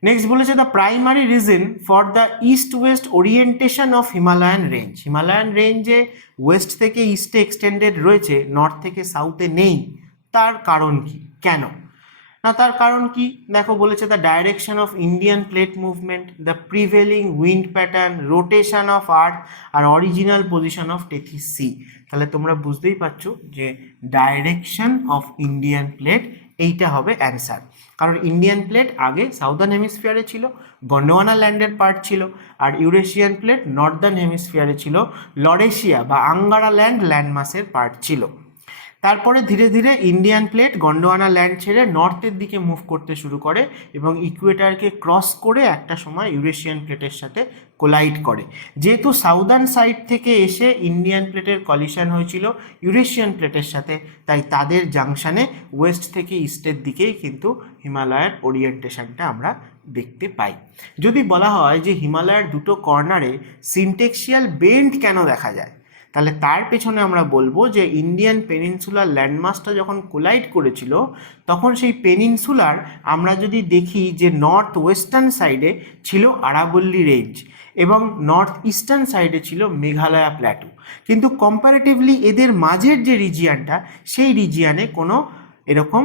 নেক্সট বলেছে the primary reason for the east west orientation of Himalayan range. Himalayan রেঞ্জে ওয়েস্ট থেকে ইস্টে এক্সটেন্ডেড রয়েছে, নর্থ থেকে সাউথে নেই, তার কারণ কি, কেন না? তার কারণ কি দেখো, বলেছে the direction of Indian plate movement, the prevailing wind pattern, rotation of earth, আর original position of Tethys sea. তাহলে তোমরা বুঝতেই পারছো যে ডাইরেকশন অফ ইন্ডিয়ান প্লেট এইটা হবে অ্যান্সার। কারণ ইন্ডিয়ান প্লেট আগে সাউদার্ন হেমিস্ফিয়ারে ছিল, গন্ডোয়ানা ল্যান্ডের পার্ট ছিল, আর ইউরেশিয়ান প্লেট নর্দার্ন হেমিস্ফিয়ারে ছিল, লরেশিয়া বা আঙ্গারা ল্যান্ড ল্যান্ডমাসের পার্ট ছিল। তারপরে ধীরে ধীরে ইন্ডিয়ান প্লেট গন্ডোয়ানা ল্যান্ড ছেড়ে নর্থের দিকে মুভ করতে শুরু করে এবং ইকুয়েটারকে ক্রস করে একটা সময় ইউরেশিয়ান প্লেটের সাথে কোলাইড করে। যেহেতু সাউদার্ন সাইড থেকে এসে ইন্ডিয়ান প্লেটের কলিশন হয়েছিল ইউরেশিয়ান প্লেটের সাথে, তাই তাদের জাংশনে ওয়েস্ট থেকে ইস্টের দিকেই কিন্তু হিমালয়ের ওরিয়েন্টেশনটা আমরা দেখতে পাই। যদি বলা হয় যে হিমালয়ের দুটো কর্নারে সিনটেক্সিয়াল বেন্ড কেন দেখা যায়, তাহলে তার পেছনে আমরা বলবো যে ইন্ডিয়ান পেনিনসুলার ল্যান্ডমাসটা যখন কোলাইড করেছিল তখন সেই পেনিনসুলার আমরা যদি দেখি যে নর্থ ওয়েস্টার্ন সাইডে ছিল আরাবল্লী রেঞ্জ এবং নর্থ ইস্টার্ন সাইডে ছিল মেঘালয়া প্ল্যাটু, কিন্তু কম্পারেটিভলি এদের মাঝের যে রিজিয়ানটা সেই রিজিয়ানে কোনো এরকম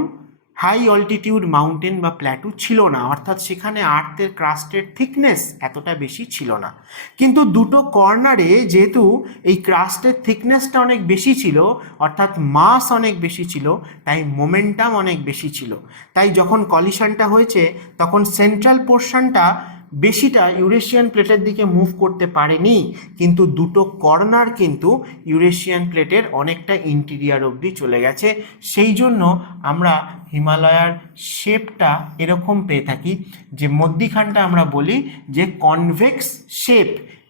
হাই অল্টিটিউড মাউন্টেন বা প্ল্যাটু ছিল না, অর্থাৎ সেখানে আর্থের ক্রাস্টের থিকনেস এতটা বেশি ছিল না। কিন্তু দুটো কর্নারে যেহেতু এই ক্রাস্টের থিকনেসটা অনেক বেশি ছিল, অর্থাৎ মাস অনেক বেশি ছিল, তাই মোমেন্টাম অনেক বেশি ছিল। তাই যখন কলিশনটা হয়েছে তখন সেন্ট্রাল পোর্শনটা বেশিটা ইউরেশিয়ান প্লেটের দিকে মুভ করতে পারেনি, কিন্তু দুটো কর্নার কিন্তু ইউরেশিয়ান প্লেটের অনেকটা ইন্টিরিয়ার অবধি চলে গেছে। সেই জন্য আমরা হিমালয়ার শেপটা এরকম পেয়ে থাকি যে মধ্যিখানটা আমরা বলি যে কনভেক্স শেপ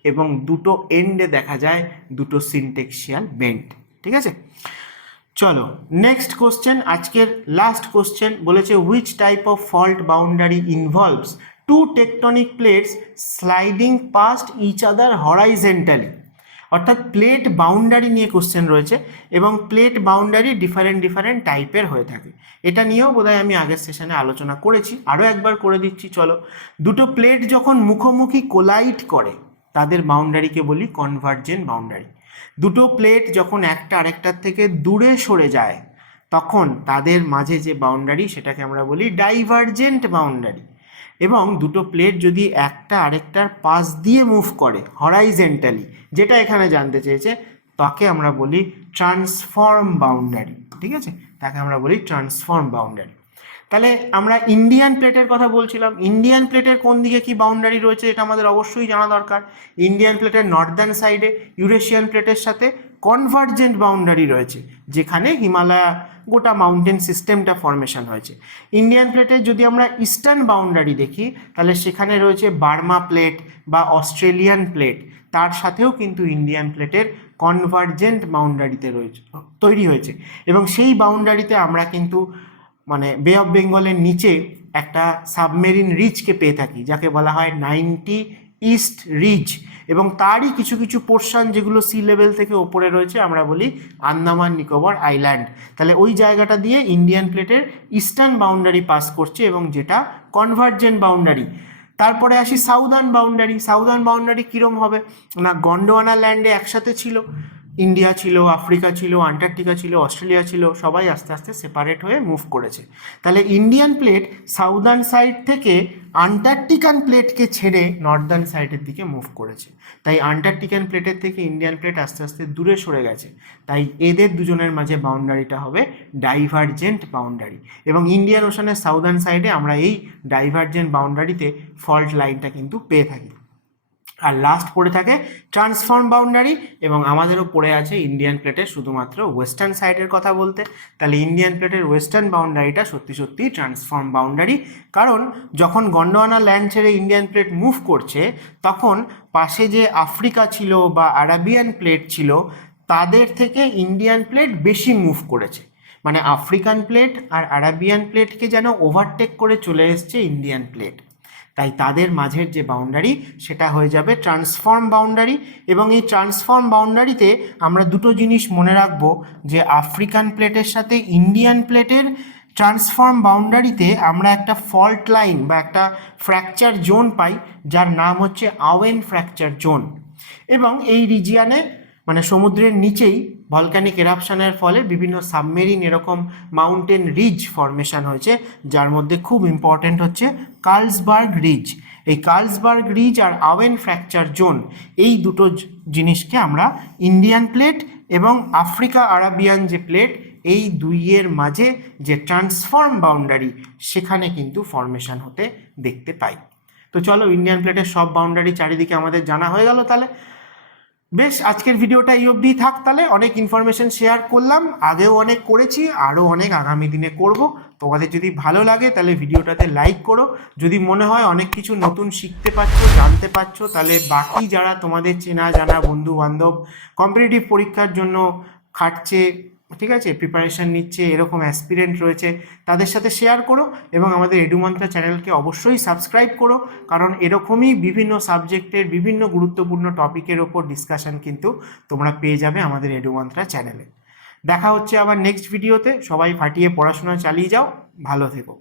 এবং দুটো এন্ডে দেখা যায় দুটো সিনটেক্সিয়াল বেন্ড, ঠিক আছে। চলো নেক্সট কোশ্চেন, আজকের লাস্ট কোশ্চেন। বলেছে which type of fault boundary involves two tectonic plates sliding past each other horizontally. অর্থাৎ প্লেট বাউন্ডারি নিয়ে কোশ্চেন রয়েছে এবং প্লেট বাউন্ডারি ডিফারেন্ট টাইপের হয়ে থাকে। এটা নিয়েও বোধহয় আমি আগের সেশনে আলোচনা করেছি, আরও একবার করে দিচ্ছি। চলো, দুটো প্লেট যখন মুখোমুখি কোলাইড করে তাদের বাউন্ডারিকে বলি কনভার্জেন্ট বাউন্ডারি। দুটো প্লেট যখন একটা আরেকটার থেকে দূরে সরে যায় তখন তাদের মাঝে যে বাউন্ডারি সেটাকে আমরা বলি ডাইভারজেন্ট বাউন্ডারি। এবং দুটো প্লেট যদি একটা আরেকটার পাশ দিয়ে মুভ করে হরাইজেন্টালি, যেটা এখানে জানতে চেয়েছে, তাকে আমরা বলি ট্রান্সফর্ম বাউন্ডারি। ঠিক আছে, তাকে আমরা বলি ট্রান্সফর্ম বাউন্ডারি। তাহলে আমরা ইন্ডিয়ান প্লেটের কথা বলছিলাম। ইন্ডিয়ান প্লেটের কোন দিকে কি বাউন্ডারি রয়েছে এটা আমাদের অবশ্যই জানা দরকার। ইন্ডিয়ান প্লেটের নর্দার্ন সাইডে ইউরেশিয়ান প্লেটের সাথে কনভার্জেন্ট বাউন্ডারি রয়েছে, যেখানে হিমালয়া গোটা মাউন্টেন সিস্টেমটা ফর্মেশন হয়েছে। ইন্ডিয়ান প্লেটের যদি আমরা ইস্টার্ন বাউন্ডারি দেখি, তাহলে সেখানে রয়েছে বার্মা প্লেট বা অস্ট্রেলিয়ান প্লেট, তার সাথেও কিন্তু ইন্ডিয়ান প্লেটের কনভার্জেন্ট বাউন্ডারিতে রয়েছে, তৈরি হয়েছে। এবং সেই বাউন্ডারিতে আমরা কিন্তু মানে বে অফ বেঙ্গলের নিচে একটা সাবমেরিন রিজকে পেয়ে থাকি, যাকে বলা হয় 90 ইস্ট রিজ, এবং তারই কিছু কিছু পোর্শন যেগুলো সি লেভেল থেকে ওপরে রয়েছে আমরা বলি আন্দামান নিকোবর আইল্যান্ড। তাহলে ওই জায়গাটা দিয়ে ইন্ডিয়ান প্লেটের ইস্টার্ন বাউন্ডারি পাস করছে এবং যেটা কনভার্জেন্ট বাউন্ডারি। তারপরে আসি সাউদার্ন বাউন্ডারি। সাউদার্ন বাউন্ডারি কীরকম হবে না, গন্ডোয়ানা ল্যান্ডে একসাথে ছিল, ইন্ডিয়া ছিল, আফ্রিকা ছিল, আন্টার্কটিকা ছিল, অস্ট্রেলিয়া ছিল, সবাই আস্তে আস্তে সেপারেট হয়ে মুভ করেছে। তাহলে ইন্ডিয়ান প্লেট সাউদার্ন সাইড থেকে আন্টার্কটিকান প্লেটকে ছেড়ে নর্দার্ন সাইডের দিকে মুভ করেছে। তাই আন্টার্কটিকান প্লেটের থেকে ইন্ডিয়ান প্লেট আস্তে আস্তে দূরে সরে গেছে। তাই এদের দুজনের মাঝে বাউন্ডারিটা হবে ডাইভারজেন্ট বাউন্ডারি, এবং ইন্ডিয়ান ওশানের সাউদার্ন সাইডে আমরা এই ডাইভারজেন্ট বাউন্ডারিতে ফল্ট লাইনটা কিন্তু পেয়ে থাকি। আর লাস্ট পড়ে থাকে ট্রান্সফর্ম বাউন্ডারি, এবং আমাদেরও পড়ে আছে ইন্ডিয়ান প্লেটের শুধুমাত্র ওয়েস্টার্ন সাইডের কথা বলতে। তাহলে ইন্ডিয়ান প্লেটের ওয়েস্টার্ন বাউন্ডারিটা সত্যি সত্যি ট্রান্সফর্ম বাউন্ডারি, কারণ যখন গন্ডোয়ানা ল্যান্ড ছেড়ে ইন্ডিয়ান প্লেট মুভ করছে, তখন পাশে যে আফ্রিকা ছিল বা আরাবিয়ান প্লেট ছিল, তাদের থেকে ইন্ডিয়ান প্লেট বেশি মুভ করেছে। মানে আফ্রিকান প্লেট আর আরাবিয়ান প্লেটকে যেন ওভারটেক করে চলে এসছে ইন্ডিয়ান প্লেট। তাই তাদের মাঝের যে বাউন্ডারি সেটা হয়ে যাবে ট্রান্সফর্ম বাউন্ডারি। এবং এই ট্রান্সফর্ম বাউন্ডারিতে আমরা দুটো জিনিস মনে রাখবো, যে আফ্রিকান প্লেটের সাথে ইন্ডিয়ান প্লেটের ট্রান্সফর্ম বাউন্ডারিতে আমরা একটা ফল্ট লাইন বা একটা ফ্র্যাকচার জোন পাই, যার নাম হচ্ছে আওয়েন ফ্র্যাকচার জোন। এবং এই রিজিয়ানে মানে সমুদ্রের নিচেই ভলক্যানিক এরাপশনের ফলে বিভিন্ন সাবমেরিন এরকম মাউন্টেন রিজ ফর্মেশন হয়েছে, যার মধ্যে খুব ইম্পর্টেন্ট হচ্ছে কার্লসবার্গ রিজ। এই কার্লসবার্গ রিজ আর আওয়েন ফ্র্যাকচার জোন, এই দুটো জিনিসকে আমরা ইন্ডিয়ান প্লেট এবং আফ্রিকা আরাবিয়ান যে প্লেট, এই দুইয়ের মাঝে যে ট্রান্সফর্ম বাউন্ডারি, সেখানে কিন্তু ফর্মেশন হতে দেখতে পাই। তো চলো, ইন্ডিয়ান প্লেটের সব বাউন্ডারি চারিদিকে আমাদের জানা হয়ে গেল। তাহলে বেশ, আজকের ভিডিওটা এই অবধিই থাক। তাহলে অনেক ইনফরমেশন শেয়ার করলাম, আগেও অনেক করেছি, আরও অনেক আগামী দিনে করব। তোমাদের যদি ভালো লাগে তাহলে ভিডিওটাতে লাইক করো। যদি মনে হয় অনেক কিছু নতুন শিখতে পারছো, জানতে পারছো, তাহলে বাকি যারা তোমাদের চেনা জানা বন্ধু বান্ধব কম্পিটিটিভ পরীক্ষার জন্য খাটছে, ঠিক আছে, প্রিপারেশান নিচ্ছে, এরকম অ্যাসপিরেন্ট রয়েছে, তাদের সাথে শেয়ার করো। এবং আমাদের এডুমন্ত্রা চ্যানেলকে অবশ্যই সাবস্ক্রাইব করো, কারণ এরকমই বিভিন্ন সাবজেক্টের বিভিন্ন গুরুত্বপূর্ণ টপিকের ওপর ডিসকাশন কিন্তু তোমরা পেয়ে যাবে আমাদের এডুমন্ত্রা চ্যানেলে। দেখা হচ্ছে আবার নেক্সট ভিডিওতে। সবাই ফাটিয়ে পড়াশোনা চালিয়ে যাও, ভালো থেকো।